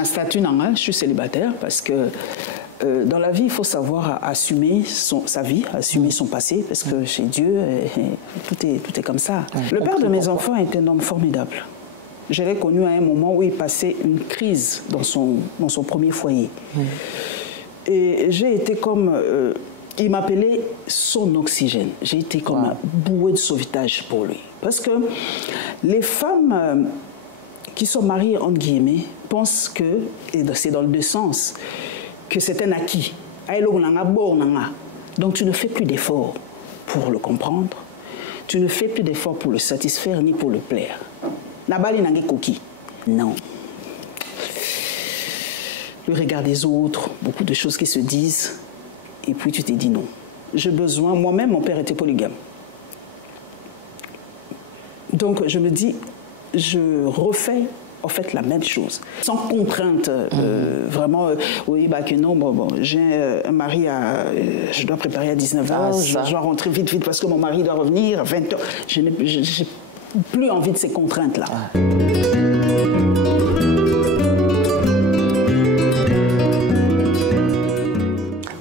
un statut normal, je suis célibataire parce que dans la vie, il faut savoir assumer sa vie, assumer son passé, parce que chez Dieu, tout est comme ça. Le père de mes enfants est un homme formidable. Je l'ai connu à un moment où il passait une crise dans son premier foyer. Et j'ai été comme... il m'appelait son oxygène. J'ai été comme un bouée de sauvetage pour lui. Parce que les femmes qui sont mariées, entre guillemets, pensent que, et c'est dans le deux sens, que c'est un acquis. Donc tu ne fais plus d'efforts pour le comprendre, tu ne fais plus d'efforts pour le satisfaire ni pour le plaire. Non. Le regard des autres, beaucoup de choses qui se disent, et puis tu t'es dit non. J'ai besoin, moi-même mon père était polygame. Donc je me dis, je refais en fait la même chose, sans contrainte, vraiment, oui, bah que non, bon, j'ai un mari, je dois préparer à 19 ans, je dois rentrer vite, parce que mon mari doit revenir à 20 heures. Je n'ai plus envie de ces contraintes-là.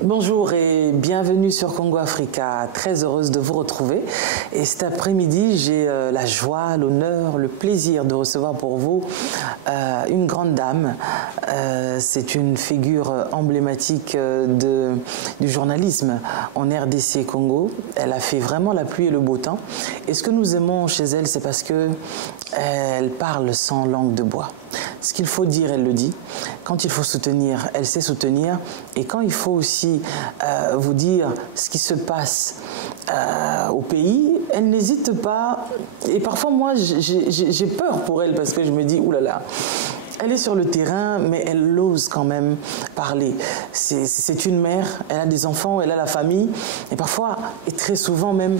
Bonjour et bienvenue sur Congo Africa, très heureuse de vous retrouver. Et cet après-midi, j'ai la joie, l'honneur, le plaisir de recevoir pour vous une grande dame. C'est une figure emblématique du journalisme en RDC Congo. Elle a fait vraiment la pluie et le beau temps. Et ce que nous aimons chez elle, c'est parce qu'elle parle sans langue de bois. Ce qu'il faut dire, elle le dit. Quand il faut soutenir, elle sait soutenir. Et quand il faut aussi vous dire ce qui se passe au pays, elle n'hésite pas. Et parfois, moi, j'ai peur pour elle parce que je me dis, oulala, elle est sur le terrain, mais elle ose quand même parler. C'est une mère, elle a des enfants, elle a la famille. Et parfois, et très souvent même,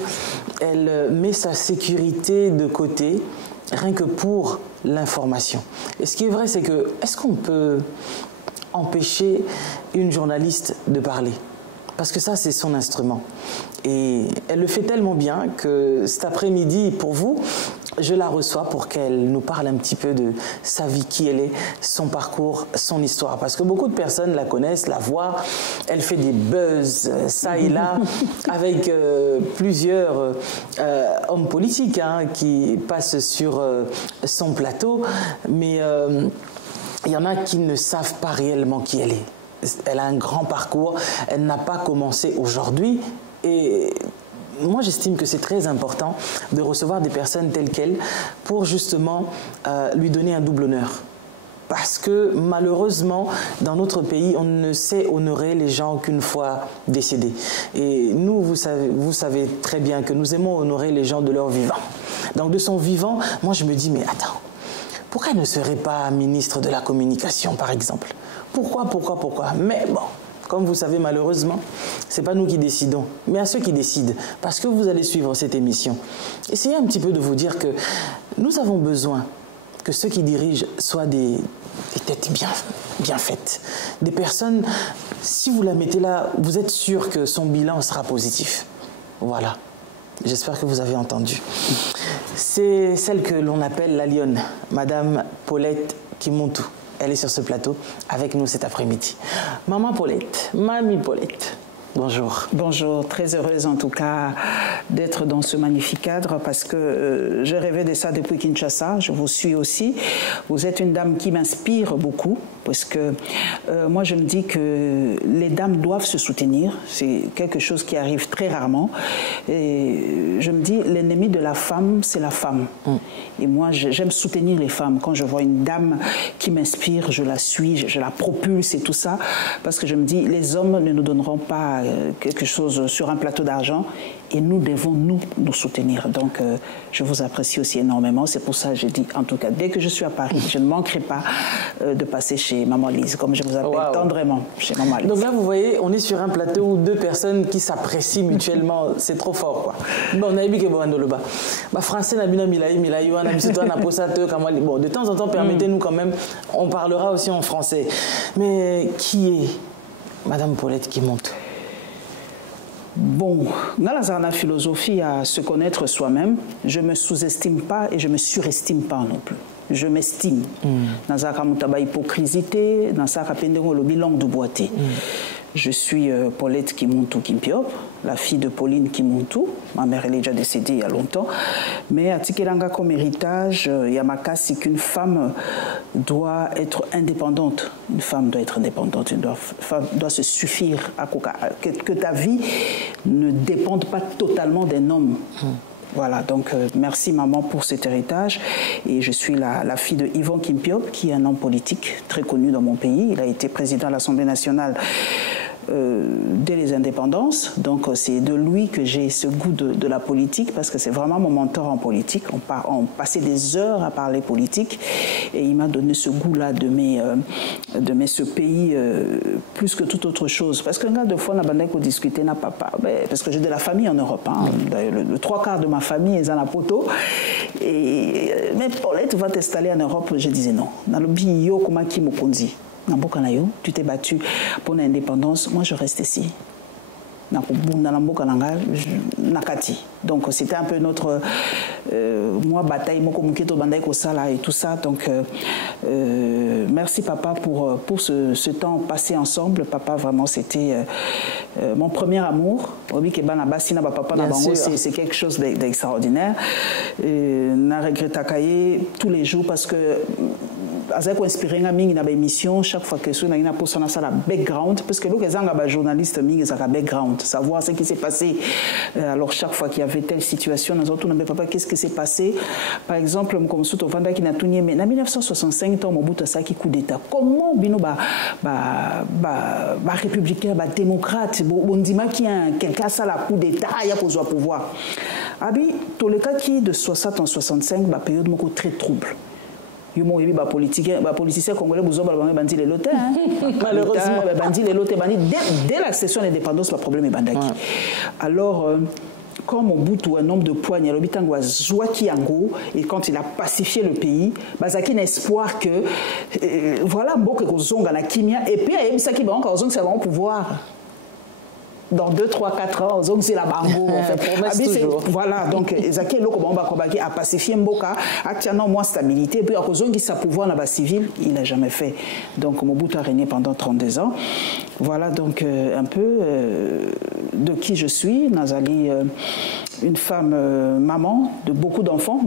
elle met sa sécurité de côté, rien que pour l'information. Et ce qui est vrai, c'est que, est-ce qu'on peut empêcher une journaliste de parler? Parce que ça, c'est son instrument. Et elle le fait tellement bien que cet après-midi, pour vous, je la reçois pour qu'elle nous parle un petit peu de sa vie, qui elle est, son parcours, son histoire. Parce que beaucoup de personnes la connaissent, la voient. Elle fait des buzz, ça et là, avec plusieurs hommes politiques qui passent sur son plateau. Mais il y en a qui ne savent pas réellement qui elle est. Elle a un grand parcours, elle n'a pas commencé aujourd'hui et moi j'estime que c'est très important de recevoir des personnes telles qu'elle pour justement lui donner un double honneur. Parce que malheureusement, dans notre pays, on ne sait honorer les gens qu'une fois décédés. Et nous, vous savez très bien que nous aimons honorer les gens de leur vivant. Donc de son vivant, moi je me dis, mais attends, pourquoi elle ne serait pas ministre de la communication par exemple ? Pourquoi? Mais bon, comme vous savez, malheureusement, ce n'est pas nous qui décidons, mais à ceux qui décident, parce que vous allez suivre cette émission. Essayez un petit peu de vous dire que nous avons besoin que ceux qui dirigent soient des têtes bien faites. Des personnes, si vous la mettez là, vous êtes sûr que son bilan sera positif. Voilà. J'espère que vous avez entendu. C'est celle que l'on appelle la lionne, Madame Paulette Kimontou. Elle est sur ce plateau avec nous cet après-midi. Maman Paulette, Mamie Paulette, bonjour. Bonjour, très heureuse en tout cas d'être dans ce magnifique cadre parce que je rêvais de ça depuis Kinshasa, je vous suis aussi. Vous êtes une dame qui m'inspire beaucoup parce que moi je me dis que les dames doivent se soutenir, c'est quelque chose qui arrive très rarement. Et je me dis, l'ennemi de la femme, c'est la femme. Et moi j'aime soutenir les femmes. Quand je vois une dame qui m'inspire, je la suis, je la propulse et tout ça, parce que je me dis, les hommes ne nous donneront pas quelque chose sur un plateau d'argent et nous devons nous soutenir. Donc je vous apprécie aussi énormément, c'est pour ça que j'ai dit, en tout cas, dès que je suis à Paris, je ne manquerai pas de passer chez Maman Lise, comme je vous appelle tendrement, chez Maman Lise. Donc là, vous voyez, on est sur un plateau où deux personnes qui s'apprécient mutuellement, c'est trop fort, quoi. Bon, on a vu que français, bon, de temps en temps, permettez-nous quand même, on parlera aussi en français. Mais qui est Madame Paulette Kimontou? Bon, dans la philosophie à se connaître soi-même, je ne me sous-estime pas et je ne me surestime pas non plus. Je m'estime. Dans la hypocrisie, dans le bilan de boîtier. Je suis Paulette Kimuntu Kimpiop, la fille de Pauline Kimuntu. Ma mère elle est déjà décédée il y a longtemps. Mais à Tikelanga comme héritage, Yamaka, c'est qu'une femme doit être indépendante. Une femme doit être indépendante. Une femme doit se suffire à que ta vie ne dépende pas totalement d'un homme. Voilà, donc merci maman pour cet héritage. Et je suis la fille de Yvon Kimpiop, qui est un homme politique très connu dans mon pays. Il a été président de l'Assemblée nationale dès les indépendances. Donc c'est de lui que j'ai ce goût de la politique, parce que c'est vraiment mon mentor en politique. On passait des heures à parler politique et il m'a donné ce goût-là d'aimer ce pays plus que toute autre chose. Parce qu'un gars de fois, on a discuté, n'a papa, parce que j'ai de la famille en Europe. Hein. Le 3/4 de ma famille est dans la poteau. Mais Paulette va t'installer en Europe. Je disais non. Dans le bio, comment qui me conduit? Tu t'es battu pour l'indépendance, moi je reste ici. Donc c'était un peu notre moi bataille et tout ça. Donc merci papa pour ce temps passé ensemble. Papa vraiment c'était mon premier amour. C'est quelque chose d'extraordinaire. Na regrette tous les jours parce que Azako inspiré mingi na émission chaque fois que sur na pour ça la background parce que les gens journalistes mingi ça background savoir ce qui s'est passé alors chaque fois qu'il y avait telle situation nous autres on papa qu'est-ce qui s'est passé par exemple comme Souto Vanda qui n'a tout nié mais en 1965 temps Mobutu Saki coup d'état comment bino républicain démocrate bondima qui a quelqu'un ça la coup d'état il y a pour pouvoir abi tout le cas qui de 60 en 65 période moko très trouble. Les politiciens congolais bandi les lotés malheureusement bandi les lotés dès la session d'indépendance le problème est bandaki alors quand Mobutu un homme de poigne et quand il a pacifié le pays bazaki un espoir que voilà beaucoup que zonga na kimia et puis il y a ça qui va encore zonga ça va pouvoir dans 2, 3, 4 ans, c'est la bango. En fait. Voilà, donc, Ezaki a pacifié Mboka, actuellement moins stabilité, et puis à cause de sa pouvoir dans la civile, il n'a jamais fait. Donc, Mobutu a régné pendant 32 ans. Voilà donc un peu de qui je suis. Nazali, une femme maman de beaucoup d'enfants,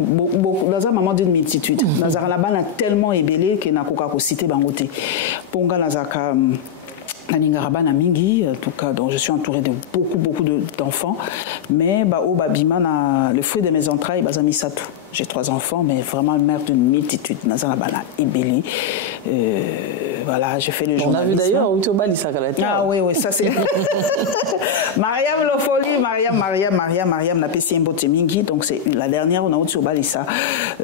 Nazali maman d'une multitude. Nazali Laban a tellement ébélé qu'il n'a qu'à citer Bangote. Ponga Nazaka. En tout cas, donc je suis entourée de beaucoup d'enfants, mais le fruit de mes entrailles, j'ai 3 enfants, mais vraiment mère d'une multitude. Voilà, j'ai fait le journalisme. On a vu d'ailleurs Outobali Sakalati. Ah oui, ça c'est. Mariam Lofoli, Mariam n'a pas si un mingi, donc c'est la dernière, on a Outobali ça.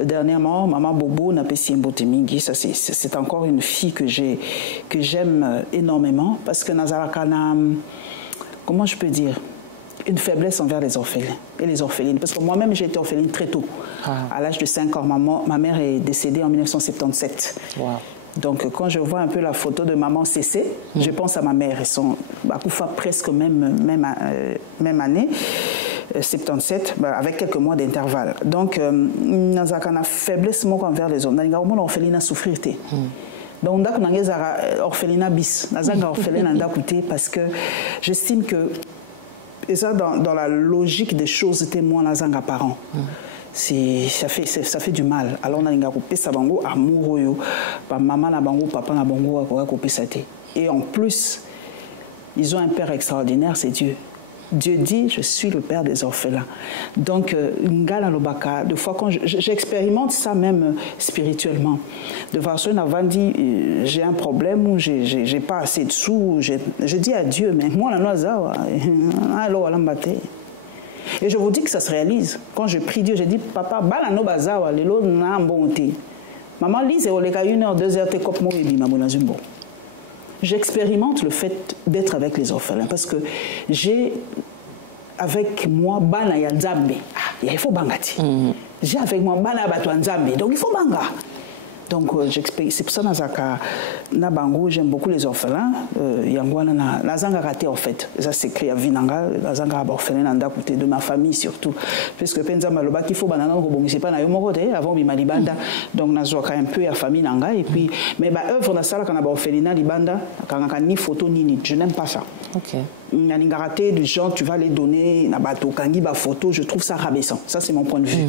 Dernièrement, Maman Bobo n'a pas si un mingi, ça c'est encore une fille que j'aime énormément parce que Nazarakana, comment je peux dire, une faiblesse envers les orphelins et les orphelines. Parce que moi-même, j'ai été orpheline très tôt. À l'âge de 5 ans, ma mère est décédée en 1977. Wow. Donc, quand je vois un peu la photo de maman Cécé, je pense à ma mère. Ils sont à Koufa presque même année. 77, avec quelques mois d'intervalle. Donc, nous avons une faiblesse envers les hommes. Nous avons une orpheline à souffrir. Donc, nous avons une orpheline bis. Nous avons une orpheline à côté parce que j'estime que, et ça, dans la logique des choses, c'était moins dans un parent. Ça fait du mal. Alors, on a coupé ça bango amoureux, maman na bango, papa na bango, on a coupé ça. Et en plus, ils ont un père extraordinaire, c'est Dieu. Dieu dit, je suis le père des orphelins. Donc, Ngala Lobaka, de fois quand j'expérimente ça même spirituellement. De façon, avant dit, j'ai un problème ou j'ai pas assez de sous, je dis à Dieu, mais moi, la noisa, alors, et je vous dis que ça se réalise. Quand je prie Dieu, je dis, papa, balano bazawa, lelo na mbonté. Maman, lise, oleka 1 heure, 2 heures, te kop mo ebi, maman nazumbo. J'expérimente le fait d'être avec les orphelins parce que j'ai avec moi bana ya nzambe. Il faut bangati. J'ai avec moi bana batwa nzambe. Donc il faut banga. Donc, c'est pour ça que j'aime beaucoup les orphelins. Il y a un zanga raté en fait. Ça s'écrit à Vinanga, la zanga orphelin de ma famille surtout. Parce que Penza Maloba, qu'il faut banana, c'est pas na yomorote avant Bimalibanda. Donc, on a un peu la famille nanga. Et puis, mais œuvre dans ça, quand on a orphelinat Libanda, quand on a ni photo ni. Je n'aime pas ça. Ok. Il y a une raté du genre, tu vas les donner, na photo, je trouve ça rabaissant. Ça, c'est mon point de vue.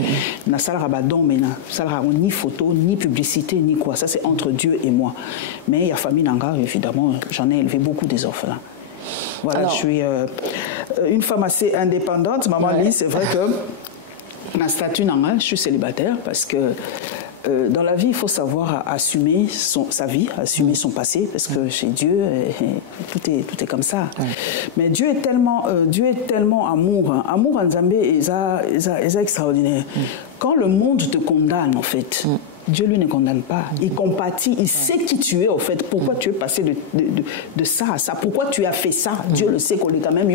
Na salle rabadon, mais ça ni photo, ni publicité, ni quoi. Ça, c'est entre Dieu et moi. Mais il y a famille Nanga, évidemment, j'en ai élevé beaucoup des orphelins. Voilà, alors, je suis une femme assez indépendante. Maman Lee, c'est vrai que ma statut Nanga, je suis célibataire parce que dans la vie, il faut savoir assumer sa vie, assumer son passé, parce que chez Dieu, tout est comme ça. Ouais. Mais Dieu est tellement amour. Amour en Zambie est extraordinaire. Quand le monde te condamne, en fait, Dieu, lui, ne condamne pas. Il compatit, il sait qui tu es, en fait. Pourquoi tu es passé de ça à ça. Pourquoi tu as fait ça. Dieu le sait qu'on est quand même.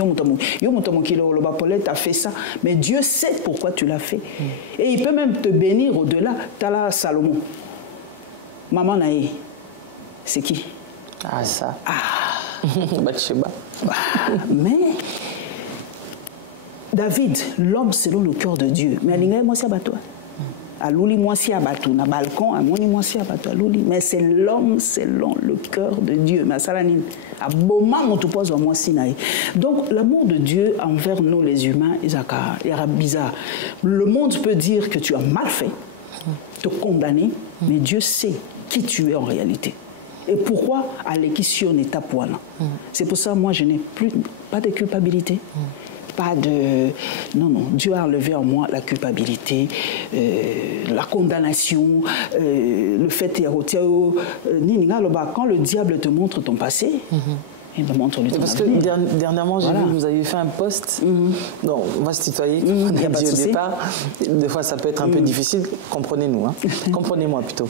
Paulette a fait ça. Mais Dieu sait pourquoi tu l'as fait. Et il peut même te bénir au-delà. Tala Salomon. Maman Naé. C'est qui? Ah, ça. Bathsheba. Mais David, l'homme selon le cœur de Dieu. Mais Alinga, moi, c'est à toi. Alouli moi si abatou na balcon amoni moi si abatou alouli mais c'est l'homme selon le cœur de Dieu mais salanine a boma mon tout pose moi si naï. Donc l'amour de Dieu envers nous les humains il est bizarre. Le monde peut dire que tu as mal fait, te condamner, mais Dieu sait qui tu es en réalité. Et pourquoi aller qui sur une étape ouana. C'est pour ça moi je n'ai pas de culpabilité. Pas de... Non, Dieu a enlevé en moi la culpabilité, la condamnation, le fait que quand le diable te montre ton passé, il me montre lui ton Parce avenir. Que dernièrement, j'ai vu que vous avez fait un post. Non, on va se tutoyer, on a dit au départ. Des fois, ça peut être un peu difficile. Comprenez-nous, hein. Comprenez-moi plutôt.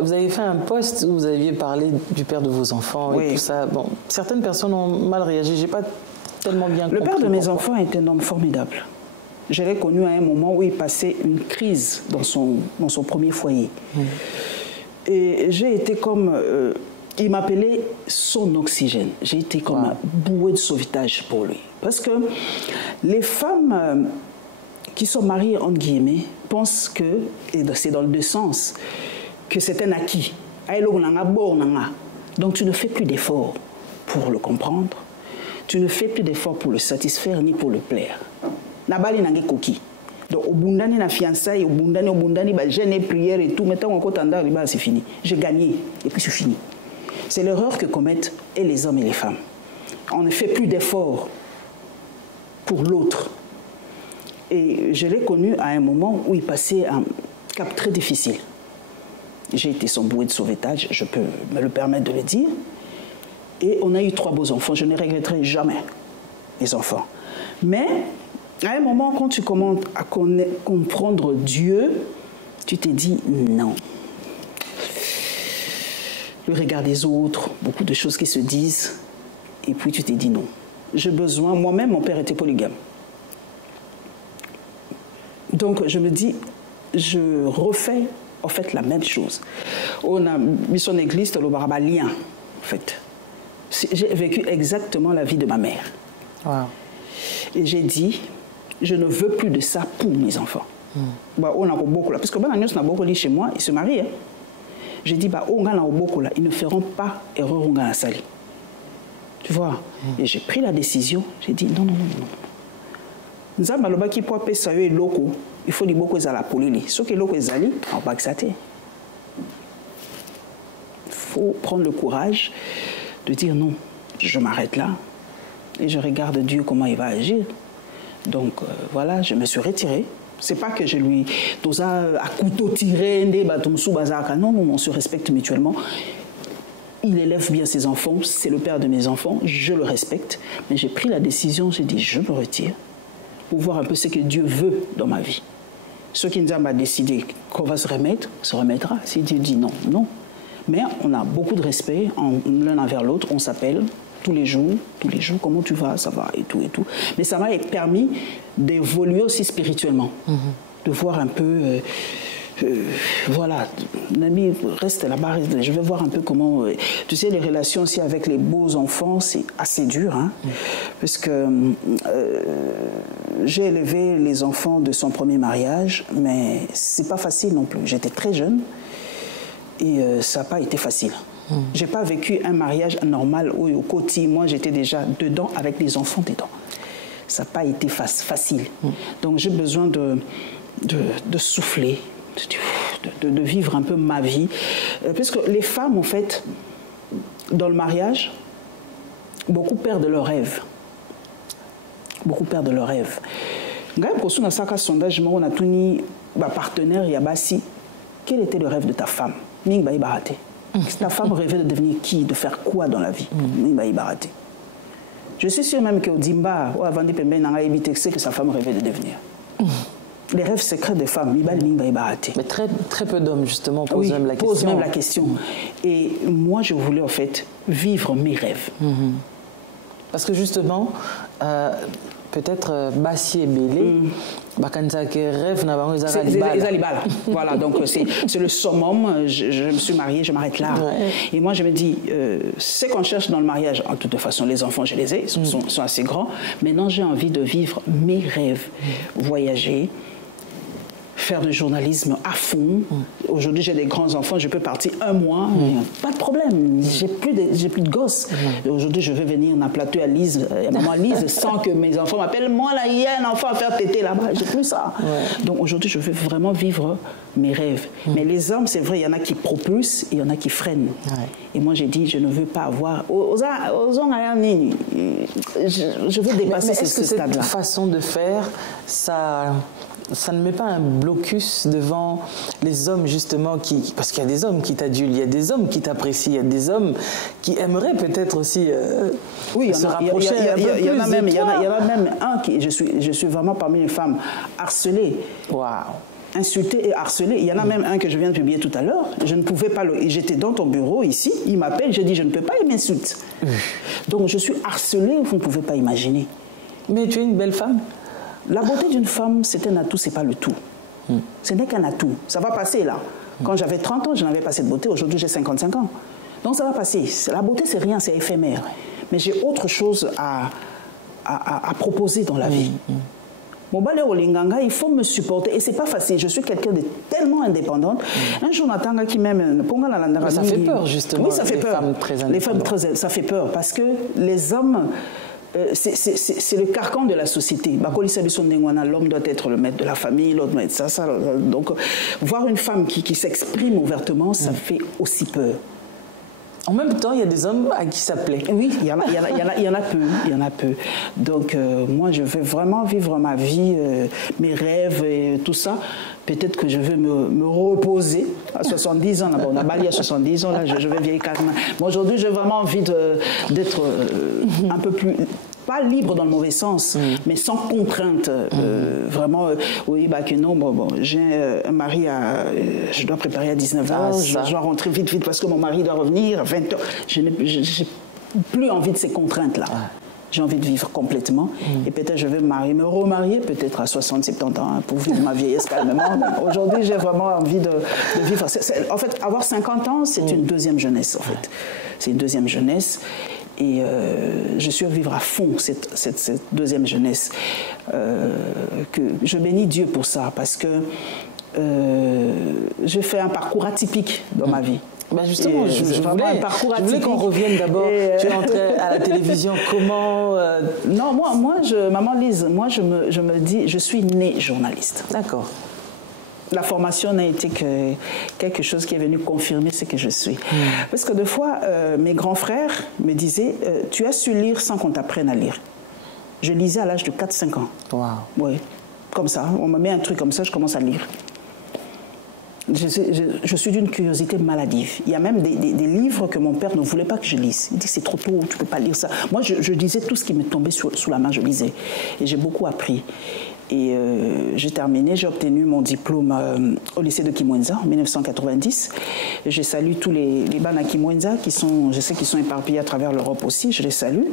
Vous avez fait un post où vous aviez parlé du père de vos enfants et tout ça. Bon, certaines personnes ont mal réagi. J'ai pas bien le père de mes enfants est un homme formidable. Je l'ai connu à un moment où il passait une crise dans son premier foyer. Et j'ai été comme... il m'appelait son oxygène. J'ai été comme un bouée de sauvetage pour lui. Parce que les femmes qui sont mariées, entre guillemets, pensent que, et c'est dans le deux sens, que c'est un acquis. Donc tu ne fais plus d'efforts pour le comprendre. Tu ne fais plus d'efforts pour le satisfaire ni pour le plaire. Nabali nange koki. Donc au bundani na fiançailles, au bundani ba jeûne prière et tout, maintenant encore tanda riba c'est fini. J'ai gagné et puis c'est fini. C'est l'erreur que commettent et les hommes et les femmes. On ne fait plus d'efforts pour l'autre. Et je l'ai connu à un moment où il passait un cap très difficile. J'ai été son bouée de sauvetage, je peux me le permettre de le dire. Et on a eu 3 beaux enfants. Je ne regretterai jamais les enfants. Mais à un moment, quand tu commences à comprendre Dieu, tu te dis non. Le regard des autres, beaucoup de choses qui se disent. Et puis tu te dis non. J'ai besoin. Moi-même, mon père était polygame. Donc je me dis, je refais en fait la même chose. On a mis son église dans le barabalien, en fait. J'ai vécu exactement la vie de ma mère. Wow. Et j'ai dit, je ne veux plus de ça pour mes enfants. On a beaucoup là. Parce que on a beaucoup chez moi, ils se marient. Hein. J'ai dit, on a beaucoup là, ils ne feront pas erreur on a sali. Tu vois. Et j'ai pris la décision, j'ai dit, non. Nzamba qui peut appeler ça loko, il faut dire beaucoup à la polili. Ce que loko ezali, on va accepter. Il faut prendre le courage de dire non, je m'arrête là et je regarde Dieu comment il va agir. Donc voilà, je me suis retirée. C'est pas que je lui dosa à couteau tiré, non, on se respecte mutuellement. Il élève bien ses enfants, c'est le père de mes enfants, je le respecte, mais j'ai pris la décision, j'ai dit je me retire pour voir un peu ce que Dieu veut dans ma vie. Ce qui nous a décidé qu'on va se remettre, se remettra. Si Dieu dit non, non. Mais on a beaucoup de respect l'un envers l'autre. On s'appelle tous les jours, comment tu vas, ça va, et tout, et tout. Mais ça m'a permis d'évoluer aussi spirituellement, de voir un peu voilà, Nami, reste là-bas, je vais voir un peu comment... tu sais, les relations aussi avec les beaux enfants, c'est assez dur, hein, parce que j'ai élevé les enfants de son premier mariage, mais c'est pas facile non plus. J'étais très jeune et ça n'a pas été facile. J'ai pas vécu un mariage normal où au côté, moi j'étais déjà dedans avec les enfants dedans. Ça n'a pas été facile. Donc j'ai besoin de souffler, de vivre un peu ma vie. Parce que les femmes, en fait, dans le mariage, beaucoup perdent leurs rêves. Beaucoup perdent leurs rêves. Quand on a un sondage, on a tout mis partenaire, Yabassi. Quel était le rêve de ta femme? Ta femme rêvait de devenir qui? De faire quoi dans la vie? Je suis sûr même qu'au Dimba, c'est que sa femme rêvait de devenir. Les rêves secrets des femmes, mais très peu d'hommes, justement, posent même la question. Posent même la question. Et moi, je voulais, en fait, vivre mes rêves. Parce que, justement, peut-être Bassi et Bélé, rêve voilà, donc c'est le summum. Je me suis mariée, je m'arrête là. Et moi, je me dis, ce qu'on cherche dans le mariage, en toute façon, les enfants, je les ai, sont assez grands. Maintenant, j'ai envie de vivre mes rêves, voyager, faire du journalisme à fond. Aujourd'hui, j'ai des grands-enfants, je peux partir un mois, pas de problème, j'ai plus de gosses. Aujourd'hui, je vais venir dans un plateau à Lise, à maman Lise, sans que mes enfants m'appellent. Moi, là, il y a un enfant à faire téter là-bas, j'ai plus ça. Donc aujourd'hui, je veux vraiment vivre mes rêves. Mais les hommes, c'est vrai, il y en a qui propulsent et il y en a qui freinent. Et moi, j'ai dit, je ne veux pas avoir... Je veux dépasser ce stade-là. Cette façon de faire, ça ne met pas un blocus devant les hommes, justement, parce qu'il y a des hommes qui t'adulent, il y a des hommes qui t'apprécient, il y a des hommes qui aimeraient peut-être aussi se rapprocher un peu plus. Il y en a même un qui... Je suis vraiment parmi les femmes harcelées. Insultées et harcelées. Il y en a même un que je viens de publier tout à l'heure. Je ne pouvais pas... J'étais dans ton bureau ici, il m'appelle, je dis, je ne peux pas, il m'insulte. Donc je suis harcelée, vous ne pouvez pas imaginer. Mais tu es une belle femme. La beauté d'une femme, c'est un atout, c'est pas le tout. Ce n'est qu'un atout. Ça va passer là. Quand j'avais 30 ans, je n'avais pas cette beauté. Aujourd'hui, j'ai 55 ans. Donc ça va passer. La beauté, c'est rien, c'est éphémère. Mais j'ai autre chose à proposer dans la vie. Il faut me supporter. Et c'est pas facile. Je suis quelqu'un de tellement indépendante. Un jour, Natanga qui même... Ça fait peur, justement. Oui, ça fait peur. Les femmes très... Ça fait peur parce que les hommes... c'est le carcan de la société. L'homme doit être le maître de la famille, l'autre doit être ça. Donc, voir une femme qui s'exprime ouvertement, ça fait aussi peur. En même temps, il y a des hommes à qui ça plaît. Oui, il y en a peu. Donc, moi, je veux vraiment vivre ma vie, mes rêves et tout ça. Peut-être que je vais me reposer à 70 ans. On a balayé à 70 ans, là, je vais vieillir carrément. Moi, aujourd'hui, j'ai vraiment envie d'être un peu plus... Pas libre dans le mauvais sens, mais sans contrainte. Vraiment, oui, que non, j'ai un mari je dois préparer à 19h, je dois rentrer vite parce que mon mari doit revenir à 20h. Je n'ai plus envie de ces contraintes-là. J'ai envie de vivre complètement. Et peut-être je vais me remarier peut-être à 60-70 ans pour vivre ma vieillesse calmement. Aujourd'hui, j'ai vraiment envie de vivre. En fait, avoir 50 ans, c'est une deuxième jeunesse, en fait. C'est une deuxième jeunesse. Et je suis à vivre à fond cette deuxième jeunesse. Que je bénis Dieu pour ça, parce que j'ai fait un parcours atypique dans ma vie. Justement, je voulais qu'on revienne d'abord. Tu es entrée à la télévision, comment Non, maman Lise, moi je me dis, je suis née journaliste. D'accord. La formation n'a été que quelque chose qui est venu confirmer ce que je suis. Parce que des fois, mes grands frères me disaient, tu as su lire sans qu'on t'apprenne à lire. Je lisais à l'âge de 4-5 ans. Wow. Oui, comme ça. On me met un truc comme ça, je commence à lire. Je suis d'une curiosité maladive. Il y a même des livres que mon père ne voulait pas que je lise. Il dit, c'est trop tôt, tu ne peux pas lire ça. Moi, je lisais tout ce qui me tombait sous la main, je lisais. Et j'ai beaucoup appris. Et j'ai terminé, j'ai obtenu mon diplôme au lycée de Kimwenza en 1990. Je salue tous les Bana Kimwenza je sais qu'ils sont éparpillés à travers l'Europe aussi, je les salue.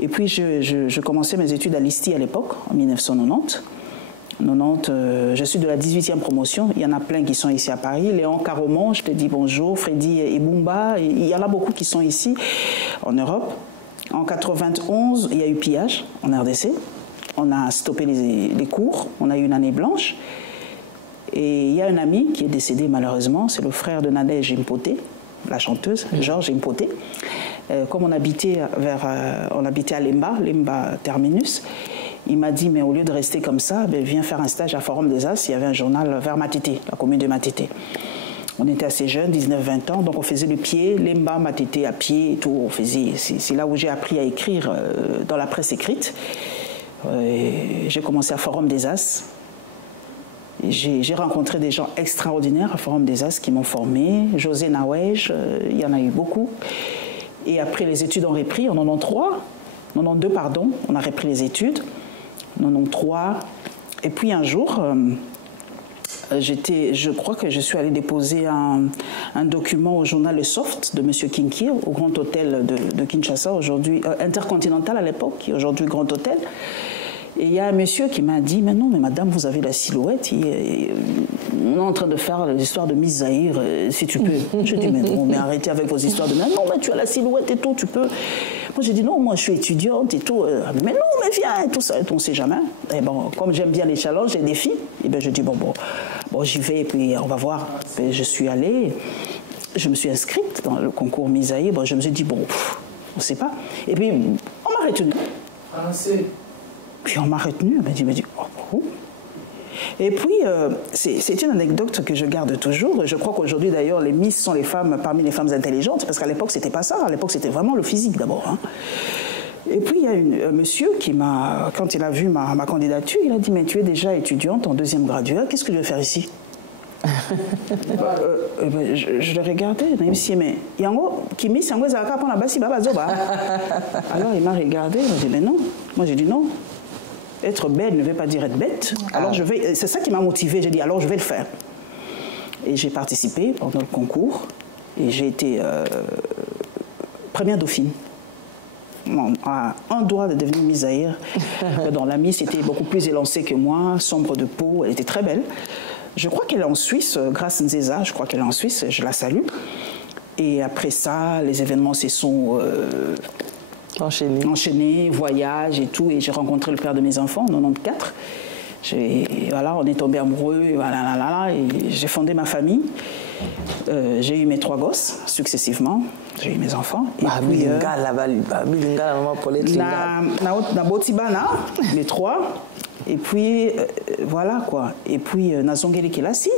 Et puis je commençais mes études à l'ISTI à l'époque, en 1990. je suis de la 18e promotion. Il y en a plein qui sont ici à Paris. Léon Caromon, je te dis bonjour. Freddy Ebumba, il y en a beaucoup qui sont ici en Europe. En 91, il y a eu pillage en RDC. On a stoppé les cours. On a eu une année blanche. Et il y a un ami qui est décédé malheureusement. C'est le frère de Nadège Impoté, la chanteuse, Georges Impoté. Comme on habitait à Lemba Terminus, il m'a dit, mais au lieu de rester comme ça, viens faire un stage à Forum des As. Il y avait un journal vers Matete, la commune de Matete. On était assez jeunes, 19-20 ans, donc on faisait le pied, Lemba, Matete à pied et tout. C'est là où j'ai appris à écrire dans la presse écrite. J'ai commencé à Forum des As. J'ai rencontré des gens extraordinaires à Forum des As qui m'ont formé. José Nawej, il y en a eu beaucoup. Et après, les études ont repris en 92, pardon, on a repris les études, 93. Et puis un jour, je crois que je suis allée déposer un document au journal Le Soft de M. Kinki, au Grand Hôtel de Kinshasa, aujourd'hui Intercontinental à l'époque, qui est aujourd'hui Grand Hôtel. Et il y a un monsieur qui m'a dit, mais non, mais madame, vous avez la silhouette, on est en train de faire l'histoire de Miss Zahir, si tu peux. Je dis, mais non, mais arrêtez avec vos histoires de... Non, mais tu as la silhouette et tout, tu peux... Moi, j'ai dit, non, moi, je suis étudiante et tout. Mais non, mais viens, et tout ça, et tout, on ne sait jamais. Et bon, comme j'aime bien les challenges, les défis, et bien, je dis, bon, j'y vais, et puis on va voir. Et je suis allée, je me suis inscrite dans le concours Miss Zahir. Bon, je me suis dit, bon, on ne sait pas. Et puis, on m'a retenu. Puis on m'a retenu, elle m'a dit, oh, bon. Et puis, c'est une anecdote que je garde toujours. Je crois qu'aujourd'hui, d'ailleurs, les Miss sont les femmes parmi les femmes intelligentes, parce qu'à l'époque, c'était pas ça. À l'époque, c'était vraiment le physique d'abord. Hein. Et puis, il y a un monsieur qui quand il a vu ma candidature, il a dit, mais tu es déjà étudiante en 2e graduat, qu'est-ce que tu veux faire ici? Je le regardais, mais alors il m'a regardé, il m'a dit, mais non. Moi, j'ai dit non. Être belle ne veut pas dire être bête. Alors c'est ça qui m'a motivée. J'ai dit, alors je vais le faire. Et j'ai participé pendant le concours. Et j'ai été première dauphine. À un doigt de devenir Miss Zahir. Dans la Miss était beaucoup plus élancée que moi, sombre de peau. Elle était très belle. Je crois qu'elle est en Suisse, grâce à Nzeza. Je crois qu'elle est en Suisse. Je la salue. Et après ça, les événements se sont... enchaîné, voyage et tout, et j'ai rencontré le père de mes enfants en 94. Voilà, on est tombé amoureux, et j'ai fondé ma famille. J'ai eu mes 3 gosses successivement, j'ai eu mes enfants. Et puis, les 3. Et puis voilà quoi. Et puis Nazongeli Kelasi.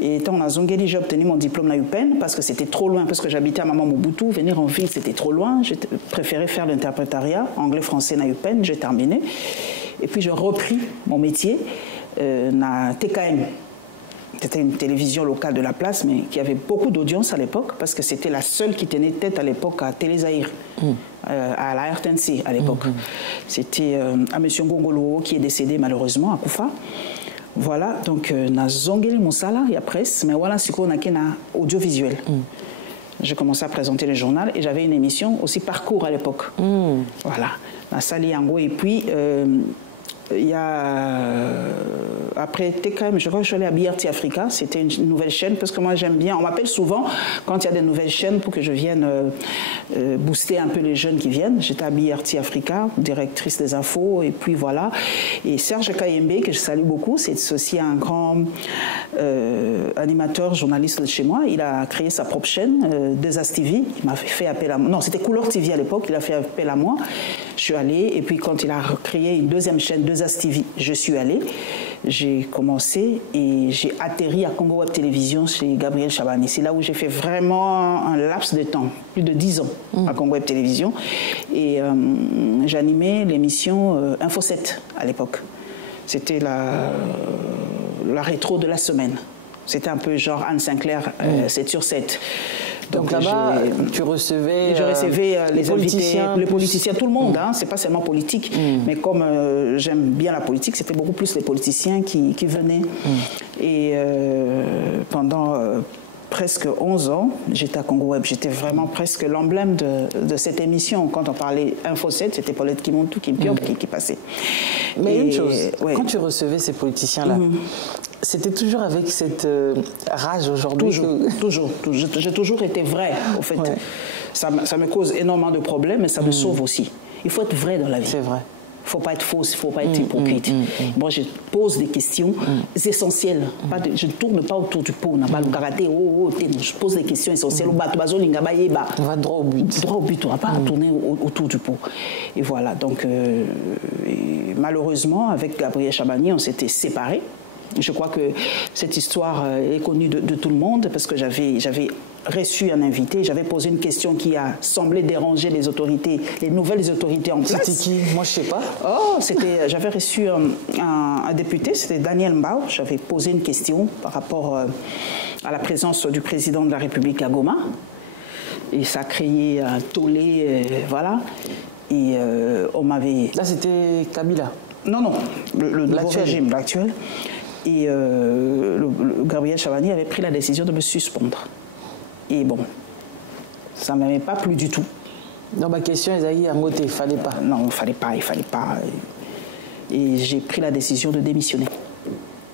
Et étant à Zongeli, j'ai obtenu mon diplôme à UPenn parce que c'était trop loin, parce que j'habitais à Maman Mobutu. Venir en ville, c'était trop loin. J'ai préféré faire l'interprétariat anglais-français à UPenn. J'ai terminé. Et puis, j'ai repris mon métier à TKM. C'était une télévision locale de la place, mais qui avait beaucoup d'audience à l'époque, parce que c'était la seule qui tenait tête à l'époque à Télé Zahir, à la RTNC à l'époque. C'était à M. Ngongolo, qui est décédé malheureusement à Koufa. Voilà, donc na zongeli mosala ya presse, mais voilà ce qu'on a na audiovisuel. J'ai commencé à présenter le journal et j'avais une émission aussi parcours à l'époque. Voilà, na sali yango et puis il y a après TKM, je crois que je suis allée à BRT Africa, c'était une nouvelle chaîne parce que moi j'aime bien, on m'appelle souvent quand il y a des nouvelles chaînes pour que je vienne booster un peu les jeunes qui viennent. J'étais à BRT Africa, directrice des infos, et puis voilà. Et Serge Kayembe, que je salue beaucoup, c'est aussi un grand animateur, journaliste de chez moi. Il a créé sa propre chaîne, 2As TV. Il m'a fait appel à moi. Non, c'était Couleur TV à l'époque, il a fait appel à moi. Je suis allée, et puis quand il a créé une 2e chaîne, 2As TV, je suis allée. J'ai commencé et j'ai atterri à Congo Web Télévision chez Gabriel Chabani. C'est là où j'ai fait vraiment un laps de temps, plus de 10 ans à Congo Web Télévision. Et j'animais l'émission Info 7 à l'époque. C'était la rétro de la semaine. C'était un peu genre Anne Sinclair, 7 sur 7. Donc là-bas, tu recevais, les politiciens, les politiciens, tout le monde. Hein, c'est pas seulement politique, mais comme j'aime bien la politique, c'était beaucoup plus les politiciens qui venaient. Et pendant presque 11 ans, j'étais à Congo Web. J'étais vraiment presque l'emblème de cette émission. Quand on parlait Info 7, c'était Paulette Kimontou qui passait. Mais une chose, quand tu recevais ces politiciens-là, c'était toujours avec cette rage aujourd'hui. Toujours. J'ai toujours été vrai, au fait. Ouais. Ça me cause énormément de problèmes, mais ça me sauve aussi. Il faut être vrai dans la vie. C'est vrai. Il ne faut pas être faux, il ne faut pas être hypocrite. Moi, je pose des questions essentielles. Je ne tourne pas autour du pot. Je pose des questions essentielles. On va droit au but. Droit au but, on ne va pas tourner autour du pot. Et voilà, donc malheureusement, avec Gabriel Chabani, on s'était séparés. Je crois que cette histoire est connue de tout le monde parce que j'avais reçu un invité, j'avais posé une question qui a semblé déranger les autorités, les nouvelles autorités en place. C'était qui? Moi, je ne sais pas. Oh, j'avais reçu un député, c'était Daniel Mbao. J'avais posé une question par rapport à la présence du président de la République à Goma. Et ça a créé un tollé, voilà. Et on m'avait... Là, c'était Kabila? Non, le nouveau régime, l'actuel. Et Gabriel Chabani avait pris la décision de me suspendre. Et bon, ça ne m'avait pas plu du tout. Donc ma question est il ne fallait pas. Non, il ne fallait pas. Et j'ai pris la décision de démissionner.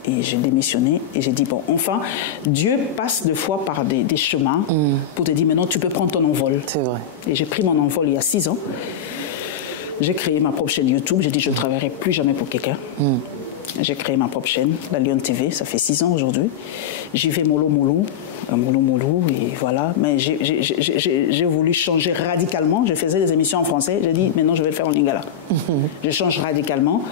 Et j'ai démissionné et j'ai dit, bon, enfin, Dieu passe des fois par des chemins pour te dire, maintenant tu peux prendre ton envol. C'est vrai. Et j'ai pris mon envol il y a 6 ans. J'ai créé ma propre chaîne YouTube. J'ai dit, je ne travaillerai plus jamais pour quelqu'un. J'ai créé ma propre chaîne, la Lyon TV, ça fait 6 ans aujourd'hui. J'y vais mollo, et voilà. Mais j'ai voulu changer radicalement. Je faisais des émissions en français, j'ai dit, maintenant je vais le faire en lingala. Je change radicalement.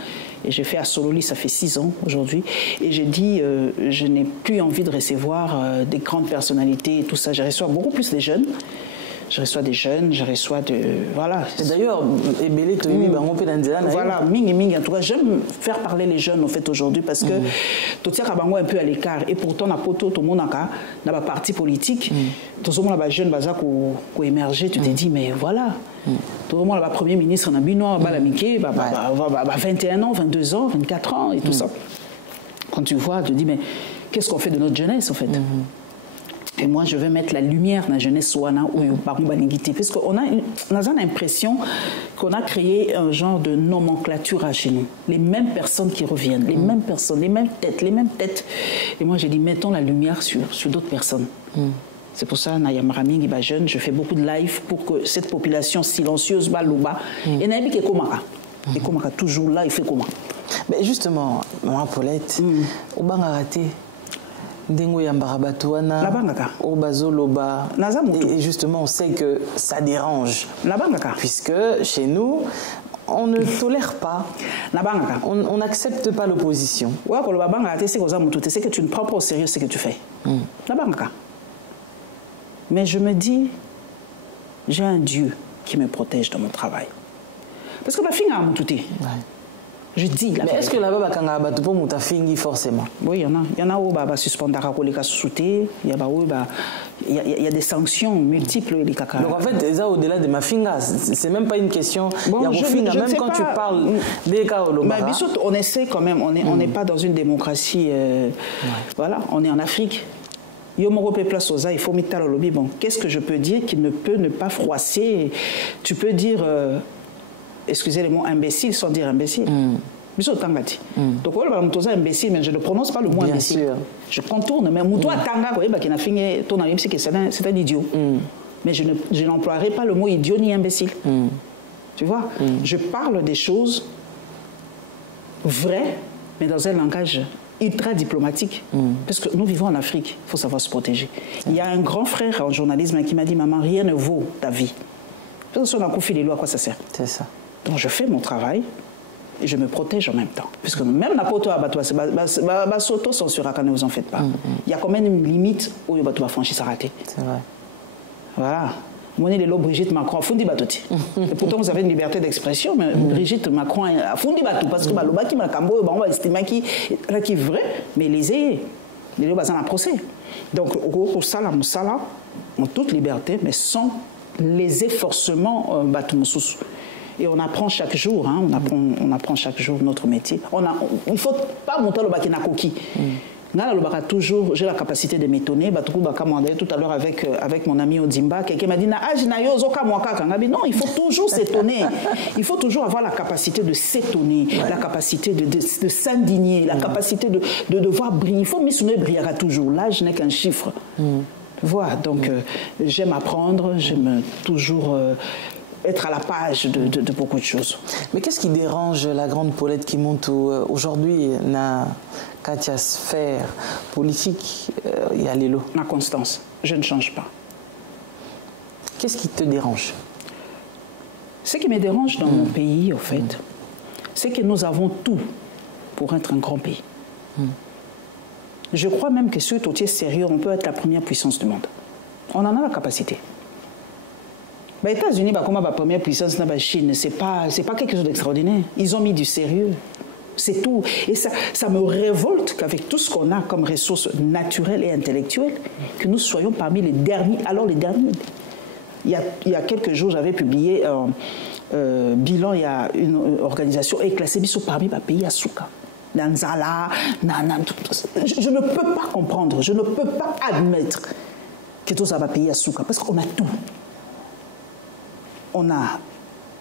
Et j'ai fait à Sololi, ça fait 6 ans aujourd'hui. Et j'ai dit, je n'ai plus envie de recevoir des grandes personnalités et tout ça. Je reçois beaucoup plus des jeunes. Je reçois des jeunes, je reçois de... Voilà. D'ailleurs, voilà, mingi. En tout cas, j'aime faire parler les jeunes, en fait, aujourd'hui, parce que tout ça, c'est un peu à l'écart. Et pourtant, tout le monde a un parti politique. Tout le monde a des jeunes qui ont émergé. Tu te dis, mais voilà. Tout le monde a un premier ministre, 21 ans, 22 ans, 24 ans, et tout ça. Quand tu vois, tu te dis, mais qu'est-ce qu'on fait de notre jeunesse, en fait? Et moi, je veux mettre la lumière dans la jeunesse Souana ou parce qu'on a l'impression qu'on a créé un genre de nomenclature chez nous. Les mêmes personnes qui reviennent, les mêmes personnes, les mêmes têtes. Et moi, j'ai dit, mettons la lumière sur d'autres personnes. C'est pour ça, Nayamrami, Giba Jeune, je fais beaucoup de live pour que cette population silencieuse, Balouba, et Naïbi qui est Komaka. Et Komaka, toujours là, il fait comment? Mais justement, moi, Paulette, au Bangarate, Dengo Yambarabatuana, Obazoloba, et justement on sait que ça dérange. Puisque chez nous, on ne tolère pas, on n'accepte pas l'opposition. C'est que tu ne prends pas au sérieux ce que tu fais. Mais je me dis, j'ai un Dieu qui me protège dans mon travail. Parce que ma fille a un tout. Je dis la mais est-ce que là-bas, forcément? Oui, il y en a où bah suspendre il y a des sanctions multiples. Donc en fait, déjà au-delà de ma finga, c'est même pas une question. Bon, même quand tu parles des cas au Lomba. On essaie quand même, on n'est pas dans une démocratie. Voilà, on est en Afrique. Il faut mettre le lobby. Bon, qu'est-ce que je peux dire qui ne peut ne pas froisser? Tu peux dire. Excusez les mots imbécile sans dire imbécile. Donc, imbécile, mais je ne prononce pas le mot imbécile. Je contourne, mais c'est un idiot. Mais je n'emploierai pas le mot idiot ni imbécile. Tu vois, je parle des choses vraies, mais dans un langage ultra diplomatique. Parce que nous vivons en Afrique, il faut savoir se protéger. Il y a un grand frère en journalisme qui m'a dit, maman, rien ne vaut ta vie. Parce que si on a confié les lois, à quoi ça sert? C'est ça. Donc je fais mon travail et je me protège en même temps. Puisque même la poto à Batoua, c'est s'auto-censurera quand ne vous en faites pas. Il y a quand même une limite où Batoua franchit sa ratée. C'est vrai. Voilà. Moi, je suis Brigitte Macron, Fundi Batoti. Et pourtant, vous avez une liberté d'expression, mais Brigitte Macron a Fundi Batou. Parce que Baloba qui m'a cambo, on va estimer qui est vrai, mais les ayés, les lois dans un procès. Donc, au Sala, en toute liberté, mais sans léser forcément Batou. Et on apprend chaque jour, hein, on apprend chaque jour notre métier. Il ne faut pas monter le bakina coquille. toujours, j'ai la capacité de m'étonner. Tout à l'heure avec mon ami Odimba, quelqu'un m'a dit non, il faut toujours s'étonner. Il faut toujours avoir la capacité de s'étonner, la capacité de s'indigner, la capacité de voir briller. Il faut m'y brillera toujours. Là, je n'ai qu'un chiffre. Voilà, donc j'aime apprendre, j'aime toujours être à la page de beaucoup de choses. Mais qu'est-ce qui dérange la grande Paulette qui monte aujourd'hui na Katia sphère politique, il y a l'élo? Ma constance, je ne change pas. Qu'est-ce qui te dérange? Ce qui me dérange dans mon pays, au fait, c'est que nous avons tout pour être un grand pays. Je crois même que si on est sérieux, on peut être la première puissance du monde. On en a la capacité. Les États-Unis, comme la première puissance, la Chine, c'est pas quelque chose d'extraordinaire. Ils ont mis du sérieux. C'est tout. Et ça me révolte qu'avec tout ce qu'on a comme ressources naturelles et intellectuelles, que nous soyons parmi les derniers. Alors les derniers. Il y a quelques jours, j'avais publié un bilan, il y a une organisation et classée parmi les pays à Souka. Nanzala, je ne peux pas comprendre, je ne peux pas admettre que tout ça va payer à Souka, parce qu'on a tout. On a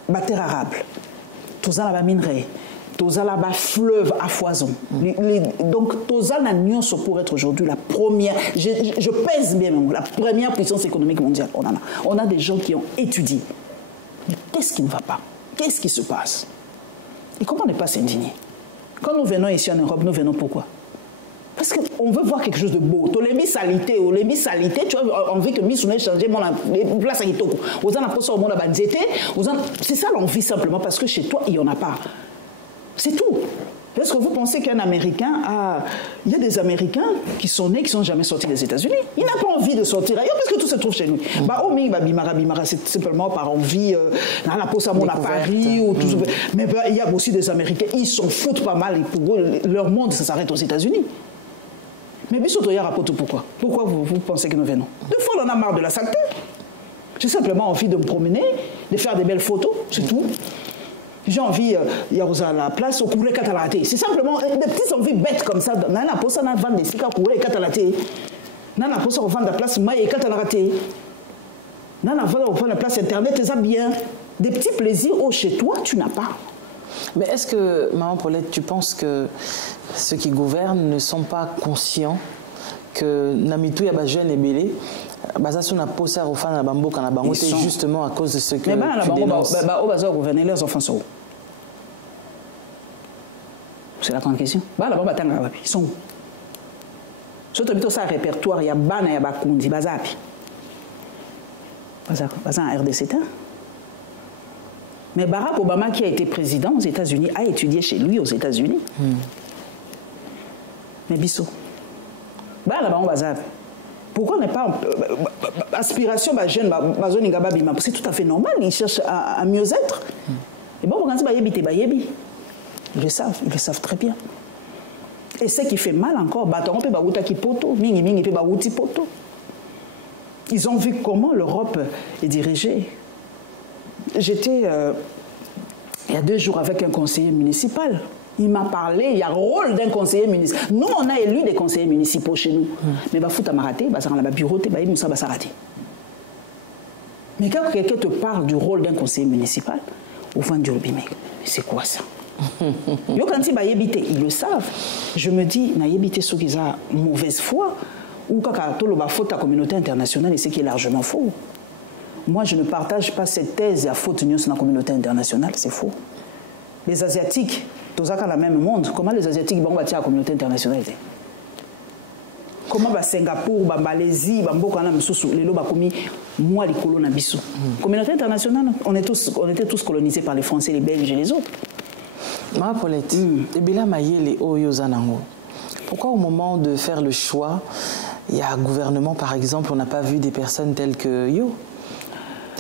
la terre arable, tout ça là minerai, tout ça là fleuve à foison. Donc tout ça là pour être aujourd'hui la première, je pèse bien même, la première puissance économique mondiale. On a des gens qui ont étudié. Mais qu'est-ce qui ne va pas? Qu'est-ce qui se passe? Et comment ne pas s'indigner? Quand nous venons ici en Europe, nous venons pourquoi? Parce qu'on veut voir quelque chose de beau. Tu as salité, tu as envie que Miss Soune change mon place à Itoko. C'est ça l'envie simplement, parce que chez toi, il n'y en a pas. C'est tout. Est-ce que vous pensez qu'un Américain il y a des Américains qui sont nés, qui ne sont jamais sortis des États-Unis. Il n'a pas envie de sortir ailleurs parce que tout se trouve chez lui. Bimara, c'est simplement par envie, dans la pose à mon à Paris. Ou tout. Mais il y a aussi des Américains, ils s'en foutent pas mal et pour eux, leur monde, ça s'arrête aux États-Unis. Mais Bissoto, il y a rapport pourquoi? Pourquoi vous pensez que nous venons? Deux fois, on en a marre de la saleté. J'ai simplement envie de me promener, de faire des belles photos, c'est tout. J'ai envie, il y a la place au courrier catalaté. C'est simplement des petites envies bêtes comme ça. Nana posa na vendre des sika courrier catalaté. Nana posa vendre la place maille catalaté. Nana vendre la place internet, ça bien. Des petits plaisirs chez toi, tu n'as pas. Mais est-ce que, Maman Paulette, tu penses que ceux qui gouvernent ne sont pas conscients que Namitou y a jeune et belé, justement à cause de ce que tu dénonces? Gouverner leurs enfants sont où? C'est la grande question. Ils sont où? Surtout que un répertoire, il y a Bana, il y a Bakundi, Bazapi. Bazan en RDC. Mais Barack Obama, qui a été président aux États-Unis, a étudié chez lui aux États-Unis. Mais Bissot. Pourquoi on n'est pas aspiration jeune, c'est tout à fait normal, ils cherchent à mieux être. Et bon, ils le savent très bien. Et ce qui fait mal encore, ils ont vu comment l'Europe est dirigée. J'étais il y a 2 jours avec un conseiller municipal. Il m'a parlé, il y a le rôle d'un conseiller municipal. Nous, on a élu des conseillers municipaux chez nous. Mais il faut raté, bureau, mais quand quelqu'un te parle du rôle d'un conseiller municipal, au fond du lobby, c'est quoi ça? Ils le savent. Je me dis, naïbité ceux qui ont mauvaise foi, ou quand la faute à la communauté internationale, et ce qui est largement faux. Moi, je ne partage pas cette thèse à faute de la communauté internationale, c'est faux. Les Asiatiques, tous dans le même monde, comment les Asiatiques vont bâtir la communauté internationale? Comment Singapour, Malaisie, les moi les colons Bissou. Communauté internationale, on était tous colonisés par les Français, les Belges et les autres. Ma Paulette, pourquoi au moment de faire le choix, il y a un gouvernement par exemple, on n'a pas vu des personnes telles que Yo?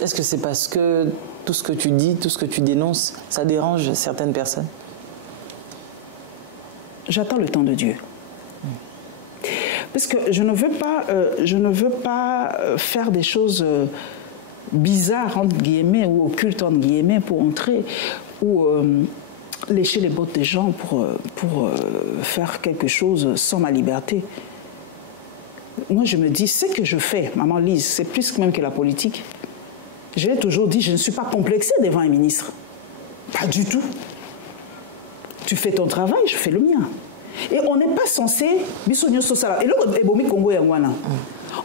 Est-ce que c'est parce que tout ce que tu dis, tout ce que tu dénonces, ça dérange certaines personnes? J'attends le temps de Dieu. Parce que je ne veux pas faire des choses bizarres, entre guillemets, ou occultes, entre guillemets, pour entrer, ou lécher les bottes des gens pour faire quelque chose sans ma liberté. Moi, je me dis, ce que je fais, maman Lise, c'est plus même que la politique. Je l'ai toujours dit, je ne suis pas complexée devant un ministre. Pas du tout. Tu fais ton travail, je fais le mien. Et on n'est pas censé...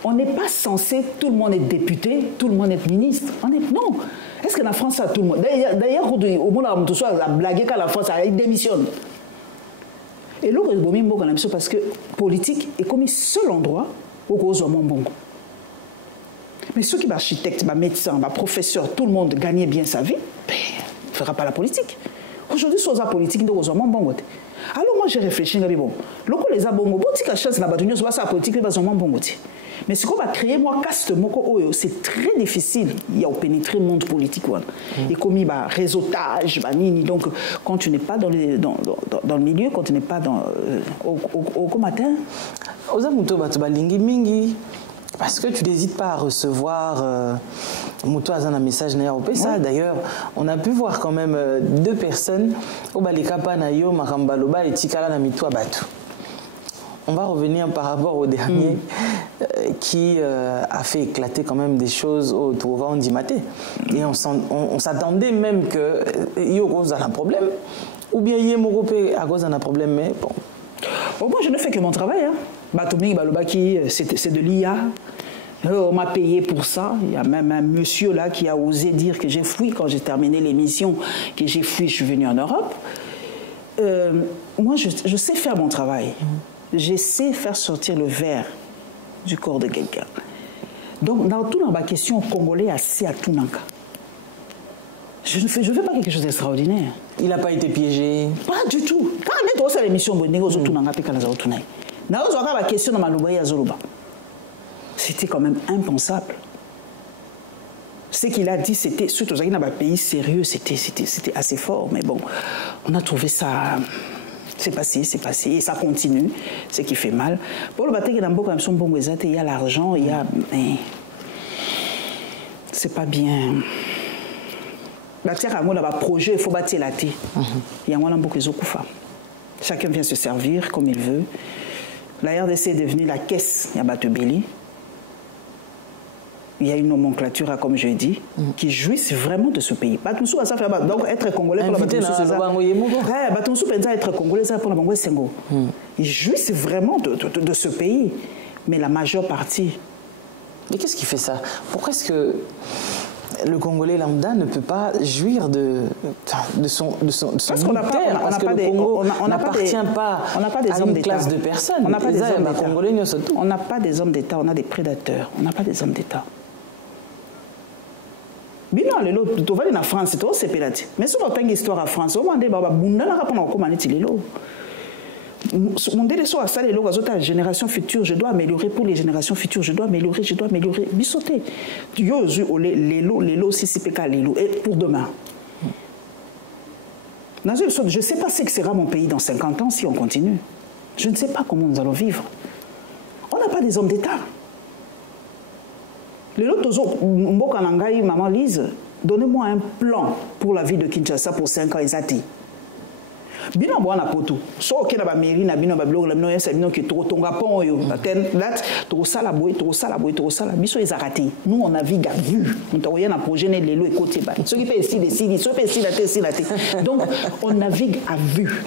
On n'est pas censé, tout le monde est député, tout le monde est ministre. Non. Est-ce que la France a tout le monde? D'ailleurs, au moment où on a blagué quand la France démissionne. Et là, parce que politique est comme le seul endroit où on a bon. Mais ceux qui sont architectes, médecins, professeurs, tout le monde gagnait bien sa vie, ne fera pas la politique. Aujourd'hui, sur la politique, nous avons bon. Alors moi, j'ai réfléchi, bon, les abongos, bon, chance la politique, bon. Mais ce qu'on va créer, moi, c'est très difficile. Il y a au pénétrer le monde politique. Et comme il y a réseautage, donc quand tu n'es pas dans le milieu, quand tu n'es pas au matin. Parce que tu n'hésites pas à recevoir un message au PSA. D'ailleurs, on a pu voir quand même 2 personnes au Balikapa Nayo, Marambaloba et Tikala Namitua Batu. On va revenir par rapport au dernier qui a fait éclater quand même des choses au Touran Dimaté. Et on s'attendait même que Yoko a un problème, ou bien Yemorope a un problème, mais bon. Moi, je ne fais que mon travail. Batoumi Balobaki, c'est de l'IA. On m'a payé pour ça. Il y a même un monsieur là qui a osé dire que j'ai fui quand j'ai terminé l'émission, que j'ai fui, je suis venue en Europe. Moi, je sais faire mon travail. Je sais faire sortir le verre du corps de quelqu'un. Donc, dans toute ma question congolais, assez à tout nanka. Je ne fais pas quelque chose d'extraordinaire. Il n'a pas été piégé? Pas du tout. Quand on est dans l'émission, c'était quand même impensable. Ce qu'il a dit, c'était, surtout dans un pays sérieux, c'était assez fort. Mais bon, on a trouvé ça... C'est passé, et ça continue, ce qui fait mal. Pour le bâtiment, il y a l'argent, il y a... C'est pas bien. Bâtir un projet, il faut bâtir la terre. Il y a beaucoup de femmes. Chacun vient se servir comme il veut. La RDC est devenue la caisse, il y a Batubili. Il y a une nomenclature, comme je dis, qui jouissent vraiment de ce pays. Donc, être congolais pour la être congolais pour la Bangoué Sengo. Ils jouissent vraiment de ce pays. Mais la majeure partie. Mais qu'est-ce qui fait ça? Pourquoi est-ce que le Congolais lambda ne peut pas jouir de son parce qu'on n'a pas, parce que le Congo n'appartient pas à une classe de personnes. On n'a pas des hommes d'État. On n'a pas des hommes d'État, on a des prédateurs. On n'a pas des hommes d'État. Bino lelo to vali na France to sepelati. Mais si on une histoire à France, on mande baba bunda na rapona ko maneti lelo. Mon délaissement à ça les lots à génération future, je dois améliorer pour les générations futures, je dois améliorer. Bissoter. Yo les lots si c'est PK les lots et pour demain. Je ne sais pas ce que sera mon pays dans 50 ans si on continue. Je ne sais pas comment nous allons vivre. On n'a pas des hommes d'État. Les autres, maman Lise, donnez-moi un plan pour la vie de Kinshasa pour 5 ans exactement. Bino bona poto. So ok na ba mairie na bino ba blog la bino yesa bino ki to tonga pont yo. Date to sala boy. Biso ezarati. Nous on navigue à vue. On t'a rien à projet né lelo et côté ba. Ceux qui fait ici décide, ceux qui fait la tête. Donc on navigue à vue.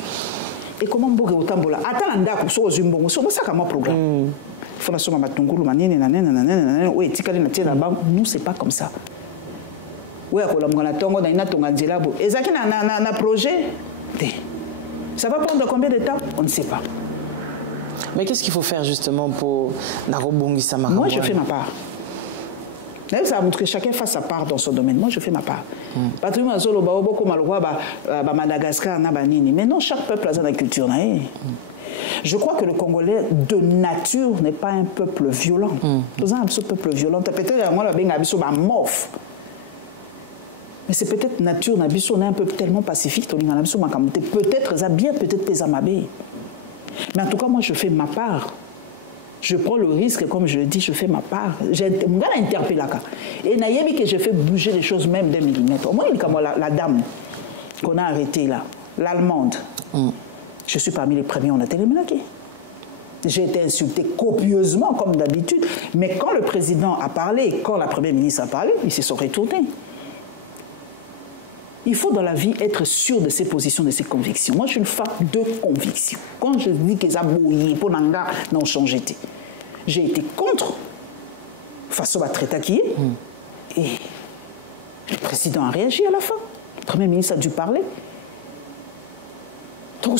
Et comment mboke otambola? Attends ndako so ozumbongo. So ça comme programme. Fondation Matungulu manene nanene ouais tikali na tiena ba nous c'est pas comme ça. Ouais ko la ngana tongo na ina tonga nzela bo. Ezaki na projet. Ça va prendre combien de temps? On ne sait pas. Mais qu'est-ce qu'il faut faire justement pour Narobongi Samara? Moi, je fais ma part. D'ailleurs, ça a montré que chacun fasse sa part dans son domaine. Moi, je fais ma part. Madagascar, mais non, chaque peuple a sa culture. Je crois que le Congolais, de nature, n'est pas un peuple violent. Nous avons un peuple violent. Peut-être mais c'est peut-être nature, on est un peu tellement pacifique, peut-être ça bien, peut-être pas amabé. Mais en tout cas, moi, je fais ma part. Je prends le risque, comme je le dis, je fais ma part. J'ai interpellé là. Et naïebi que je fais bouger les choses même d'un millimètre. Au moins, il y a la dame qu'on a arrêtée là. l'allemande. Je suis parmi les premiers, on a été éliminés. J'ai été insulté copieusement, comme d'habitude. Mais quand le président a parlé, quand la première ministre a parlé, ils se sont retournés. Il faut dans la vie être sûr de ses positions, de ses convictions. Moi, je suis une femme de conviction. Quand je dis que ça bouillit, pour Nanga, non, changé. J'ai été contre, face au traité qui est. Et le président a réagi à la fin. Le premier ministre a dû parler. Donc,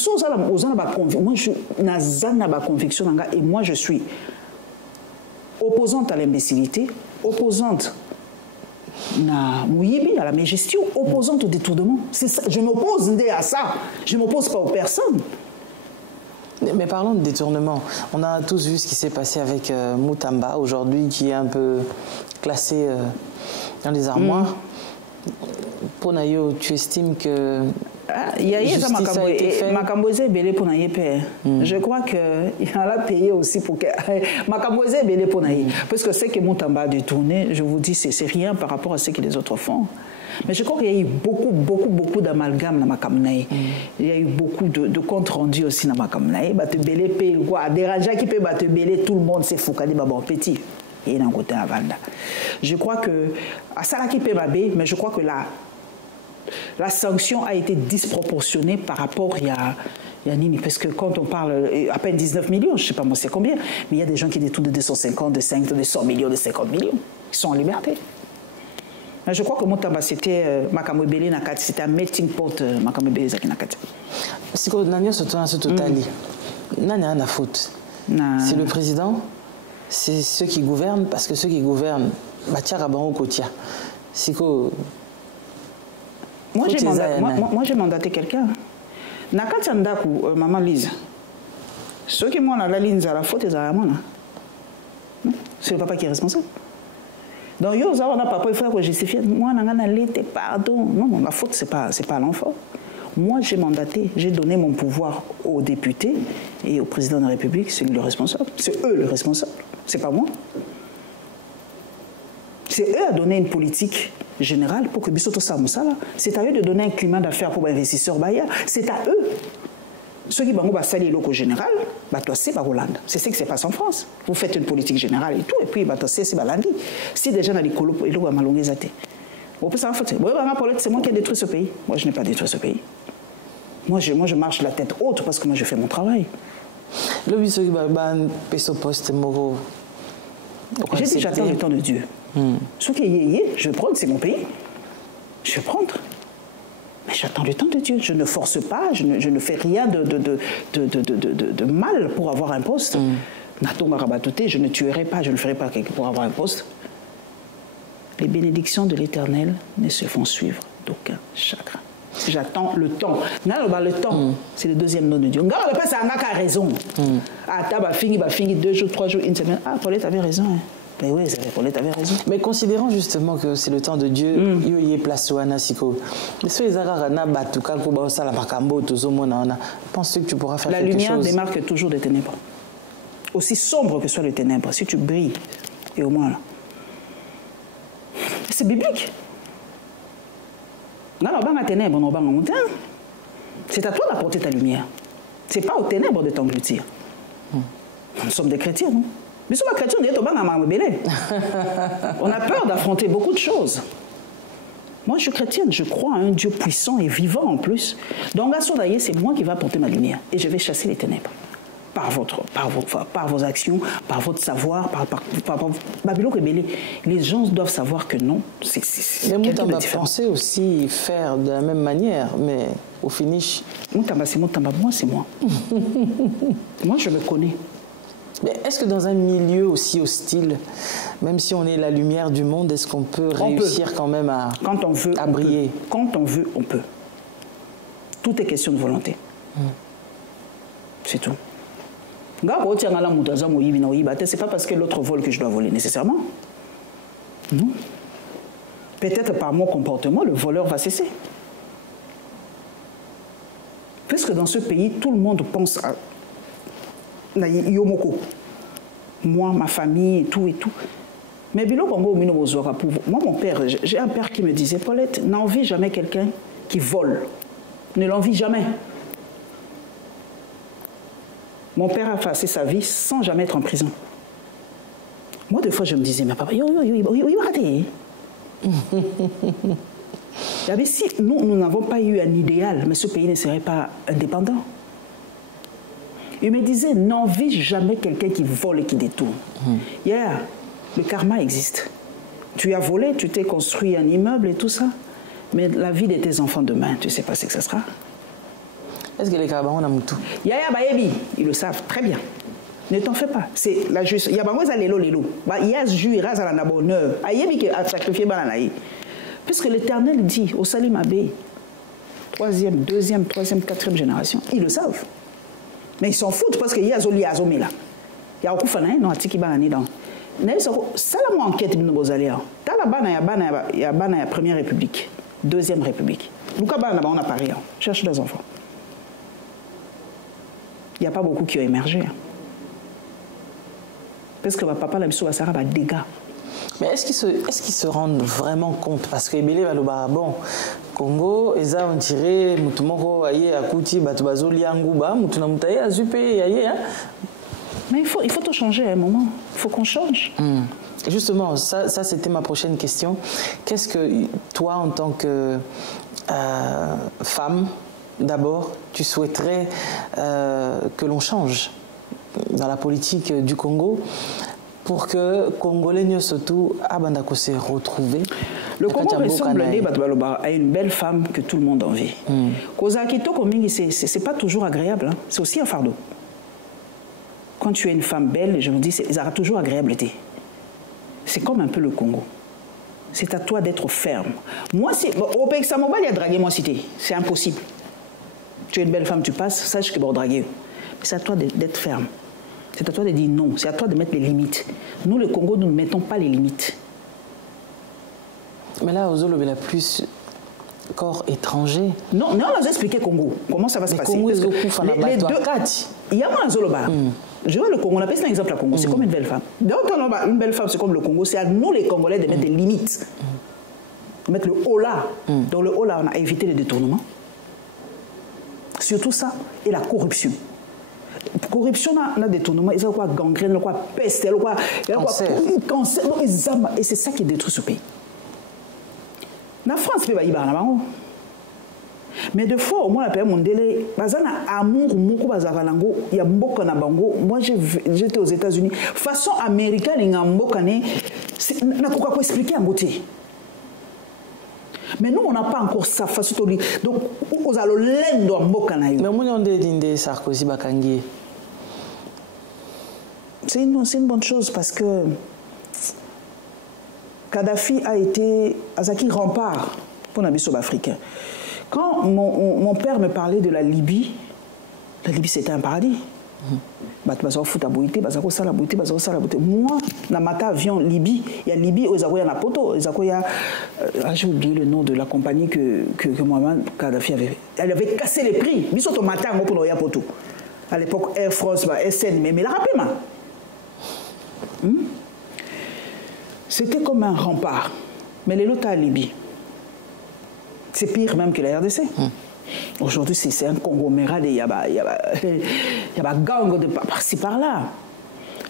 moi, je n'ai pas conviction, et moi, je suis opposante à l'imbécilité, opposante à la mégestion, opposante au détournement. Ça. Je m'oppose à ça. Je ne m'oppose pas aux personnes. Mais parlons de détournement. On a tous vu ce qui s'est passé avec Moutamba aujourd'hui, qui est un peu classé dans les armoires. Pour Nayo, tu estimes que justice a été faite? Je crois qu'il a payé aussi pour que... Parce que ce que Moutamba a détourné, je vous dis, c'est rien par rapport à ce que les autres font. Mais je crois qu'il y a eu beaucoup d'amalgame dans Makamnaï. Il y a eu beaucoup de comptes rendus aussi dans Makamnaï. Tout le monde s'est focalisé sur petit. Et d'un côté à Vanda. Je crois que à Salaki Pemabé, mais je crois que la sanction a été disproportionnée par rapport à Nini, parce que quand on parle à peine 19 millions, je ne sais pas moi c'est combien, mais il y a des gens qui détournent de 250, de 5, de 100 millions, de 50 millions. Ils sont en liberté. Mais je crois que Moutamba, c'était Makamwebele Nakati, c'était un melting pot Makamwebele Zaki Nakati. Si on a ce total, il n'y a rien à faute. C'est le président. C'est ceux qui gouvernent, parce que ceux qui gouvernent, moi j'ai mandaté quelqu'un. Nakati Andaku, maman Lise. Ceux qui m'ont la ligne à la faute, c'est le papa qui est responsable. Donc, on a papa, il faut justifier. Moi, pardon. Non, la faute, c'est pas l'enfant. Moi, j'ai mandaté, j'ai donné mon pouvoir aux députés et au président de la République, c'est lui le responsable. C'est eux le responsable, c'est pas moi. C'est eux à donner une politique générale pour que Bissoto Samoussala. C'est à eux de donner un climat d'affaires pour les investisseurs Baya. C'est à eux. Ceux qui vont salir l'eau général, c'est Hollande. C'est ce qui se passe en France. Vous faites une politique générale et tout, et puis c'est Balandi. Si déjà dans les colos, il y a malongé zaté. C'est moi qui ai détruit ce pays. Moi, je n'ai pas détruit ce pays. Moi, je marche la tête haute parce que moi, je fais mon travail. J'ai dit, j'attends le temps de Dieu. Ce qui est je vais prendre, c'est mon pays. Je vais prendre. Mais j'attends le temps de Dieu. Je ne force pas, je ne fais rien de mal pour avoir un poste. Je ne tuerai pas, je ne ferai pas pour avoir un poste. Les bénédictions de l'Éternel ne se font suivre d'aucun chagrin. J'attends le temps. Le temps, c'est le deuxième nom de Dieu. Ça a raison. Fini 2 jours, 3 jours, une semaine. Ah, Paulette avait raison. Hein. Mais oui, Paulette avait raison. Mais considérant justement que c'est le temps de Dieu, il y a place au Anasiko. Mais si les Ararana battent, penses-tu que tu pourras faire quelque chose? La lumière démarque toujours des ténèbres. Aussi sombre que soient les ténèbres, si tu brilles, et au moins là. C'est biblique. C'est à toi d'apporter ta lumière. Ce n'est pas aux ténèbres de t'engloutir. Nous sommes des chrétiens, non? Mais si on est chrétien, on a peur d'affronter beaucoup de choses. Moi, je suis chrétienne, je crois à un Dieu puissant et vivant en plus. Donc, c'est moi qui vais apporter ma lumière et je vais chasser les ténèbres. Par vos actions, par votre savoir, par Babylone rebellé. Les gens doivent savoir que non, c'est Moutamba pensait aussi faire de la même manière, mais au finish... Moutamba, c'est Moutamba, moi, c'est moi. Moi, je me connais. Mais est-ce que dans un milieu aussi hostile, même si on est la lumière du monde, est-ce qu'on peut réussir quand même à briller? Quand on veut, on peut. Tout est question de volonté. C'est tout. C'est pas parce que l'autre vole que je dois voler nécessairement. Non. Peut-être par mon comportement, le voleur va cesser. Puisque dans ce pays, tout le monde pense à Yomoko. Moi, ma famille, et tout et tout. Mais moi, mon père, j'ai un père qui me disait, Paulette, n'envie jamais quelqu'un qui vole. ne l'envie jamais. Mon père a passé sa vie sans jamais être en prison. Moi, des fois, je me disais, mais papa, si nous n'avons pas eu un idéal, mais ce pays ne serait pas indépendant. Il me disait, n'envie jamais quelqu'un qui vole et qui détourne. Yeah, le karma existe. Tu as volé, tu t'es construit un immeuble et tout ça, mais la vie de tes enfants demain, tu ne sais pas ce que ça sera. Est-ce que les Karabans ont tout? Yeah, bayebi, ils le savent très bien. Ne t'en fais pas. C'est la justice. Il y a pas de lelo. Il y a juira à la bonheur. Ayebi qui a sacrifié bananaï. Puisque l'Éternel dit au Salim Abbé, troisième, deuxième, troisième, quatrième génération, ils le savent. Mais ils s'en foutent parce qu'il y a Zoli Azomé là. Il y a beaucoup de gens qui ont été dans. Ça la moi enquête de nos alliés. Dans la il y a la Première République, Deuxième République. Nous on a Paris. Cherche des enfants. Il n'y a pas beaucoup qui ont émergé. Parce que papa la mission Sarah va dégâts. Mais est-ce qu'ils se rendent vraiment compte? Parce que Ebele va le bon Congo, Eza on tiré, Mutumoko aye akuti batubazo lianguba, Mutuna mutaye azupe aye. Mais il faut tout changer à un moment. Il faut qu'on change. Justement, ça c'était ma prochaine question. Qu'est-ce que toi, en tant que femme, d'abord, tu souhaiterais que l'on change dans la politique du Congo pour que Congolais surtout abandako se retrouver? Le Congo ressemble à une belle femme que tout le monde envie. Kozakito Komingi, c'est pas toujours agréable, hein. C'est aussi un fardeau. Quand tu es une femme belle, je me dis, ça aura toujours agréabilité. C'est comme un peu le Congo. C'est à toi d'être ferme. Moi, au pays Samobal, il y a dragué moi cité. C'est impossible. Tu es une belle femme, tu passes, sache que bon draguer. Mais c'est à toi d'être ferme. C'est à toi de dire non. C'est à toi de mettre les limites. Nous, le Congo, nous ne mettons pas les limites. Mais là, Ozolo, il y a plus corps étranger. Non, on a expliqué Congo. Comment ça va se passer? Les deux, il y a un Zoloba. Je vois le Congo, on appelle ça un exemple à Congo, c'est comme une belle femme. Donc, une belle femme, c'est comme le Congo, c'est à nous les Congolais de mettre des limites. De mettre le haut là. Dans le haut là, on a évité les détournements. Surtout ça, et la corruption. Corruption, on a détournement, il y a quoi gangrène, il y a quoi peste, il y a quoi cancer, et c'est ça qui détruit ce pays. La France, il y a mais des fois, au moins, la paix mondiale, amour, il y a beaucoup na bango. Moi, j'étais aux États-Unis. Façon américaine, il y a beaucoup de n'a pas expliquer en beauté. Mais nous, on n'a pas encore ça. Donc, on a le lend de beaucoup na. Mais moi, on dit Sarkozy Bakangi. C'est une bonne chose parce que Kadhafi a été Azaki rempart pour l'ambition africaine. Quand mon père me parlait de la Libye c'était un paradis. Moi, dans ma avion Libye, il y a Libye, il y a Napoto, j'ai oublié le nom de la compagnie que Mohamed Kadhafi avait. Elle avait cassé les prix. À l'époque, Air France, SN, mais la rappelez-moi. C'était comme un rempart. Mais les lots à Libye. C'est pire même que la RDC. Aujourd'hui, c'est un conglomérat, il y a gang de par-ci par-là.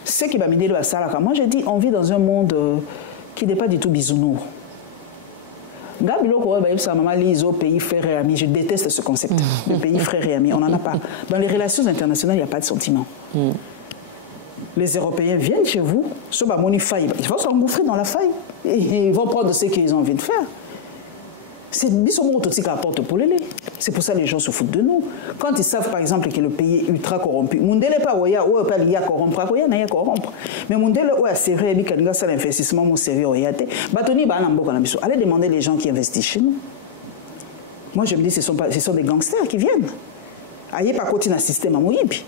Ce qui va m'aider à Salaka. Moi, je dis, on vit dans un monde qui n'est pas du tout bisounours. Pays frères et amis, je déteste ce concept. Le pays frères et amis, on n'en a pas. Dans les relations internationales, il n'y a pas de sentiment. Les Européens viennent chez vous, ils vont s'engouffrer dans la faille et ils vont prendre ce qu'ils ont envie de faire. C'est pour ça que les gens se foutent de nous. Quand ils savent par exemple que le pays est ultra corrompu, Mundele pas il y a corrompre, il y a corrompre. Mais Mundele ouais sérieux et quand il y a l'investissement mon sérieux allez demander les gens qui investissent chez nous. Moi je me dis ce sont des gangsters qui viennent. Aïe pas continuer un système à Moïbi.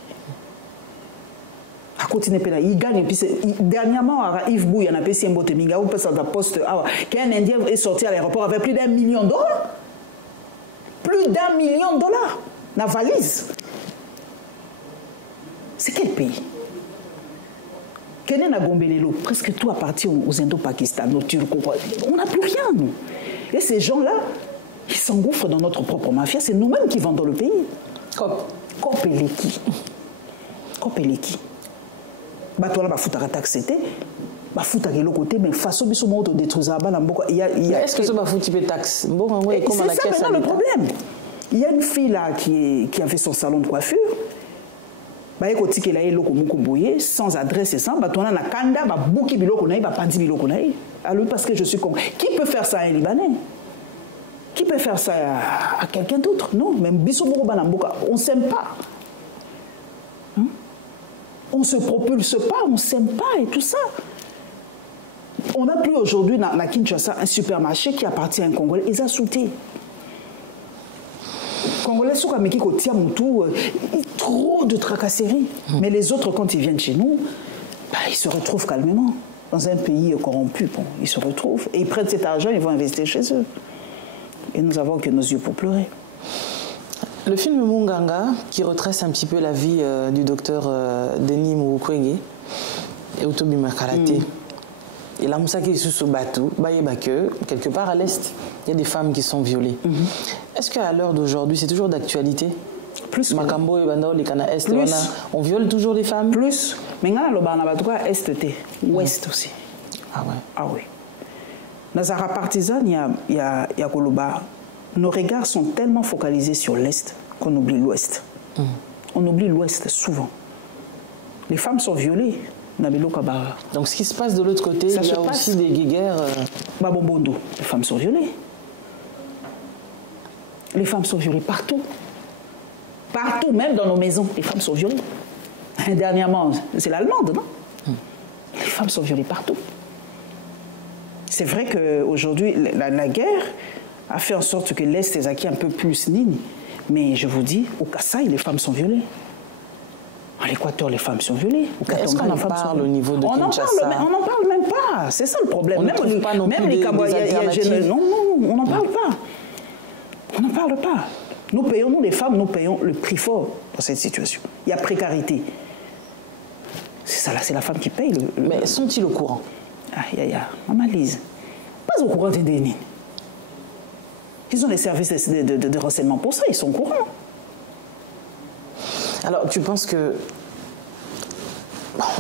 Il gagne. Dernièrement, Yves Bouy, il y en a un bote minga, ou peut-être dans la poste, qu'un Indien est sorti à l'aéroport avec plus d'$1 million. Plus d'$1 million dans la valise. C'est quel pays? Kenya na Gombelelo, presque tout appartient aux Indo-Pakistan, aux Turcs. On n'a plus rien, nous. Et ces gens-là, Ils s'engouffrent dans notre propre mafia. C'est nous-mêmes qui vendons le pays. Kopeleki. Kopeleki. Batola bafutaka taxete. Bafutaka l'autre côté, mais façon biso mo détruisa ba mboka. Est-ce que ça va foutre des taxes? C'est ça maintenant le problème. Il y a une fille là qui avait son salon de coiffure. Bah écoute qu'elle a eu l'eau sans adresse et sans bâton na kanda ba bouki biloko na ba pandi biloko na alors parce que je suis con. Qui peut faire ça à un Libanais? Qui peut faire ça à quelqu'un d'autre? Non, même biso moko ba na mboka, on s'aime pas. Hein? On se propulse pas, on s'aime pas et tout ça. On n'a plus aujourd'hui dans Kinshasa un supermarché qui appartient à un Congolais. Ils ont sauté. Congolais sont comme qui tient Moutou, trop de tracasseries. Mais les autres, quand ils viennent chez nous, bah, ils se retrouvent calmement. Dans un pays corrompu, bon, ils se retrouvent. Et ils prennent cet argent, ils vont investir chez eux. Et nous avons que nos yeux pour pleurer. Le film Munganga, qui retrace un petit peu la vie du docteur Denis Mukwege et Otobi Makarate. Et là, Moussa qui est sous Batou, quelque part à l'Est, il y a des femmes qui sont violées. Est-ce qu'à l'heure d'aujourd'hui, c'est toujours d'actualité? Plus. Makambo et Bando, les Cana Est, on viole toujours les femmes? Plus. Mais là, le Banabatoua Est, Ouest aussi. Ah ouais? Ah oui. Dans Zara Partisane, il y a Koloba. Nos regards sont tellement focalisés sur l'Est qu'on oublie l'Ouest. On oublie l'Ouest souvent. Les femmes sont violées. Donc ce qui se passe de l'autre côté, il y a aussi des guéguerres. Babombondo, les femmes sont violées. Les femmes sont violées partout. Partout, même dans nos maisons, les femmes sont violées. Dernièrement, c'est l'allemande, non? Les femmes sont violées partout. C'est vrai qu'aujourd'hui, la guerre a fait en sorte que l'Est est acquis un peu plus Nini. Mais je vous dis, au Kasaï, les femmes sont violées. À l'Équateur, les femmes sont violées. Est-ce qu'on en parle au niveau de Kinshasa? On n'en parle même pas. C'est ça le problème. Même les Cambodgiens, non, on n'en parle pas. On n'en parle pas. Nous payons, nous les femmes, nous payons le prix fort dans cette situation. Il y a précarité. C'est ça là, c'est la femme qui paye. Mais sont-ils au courant? Maman Lise, pas au courant des dénis. Ils ont des services de renseignement pour ça, ils sont au courant. Alors, tu penses que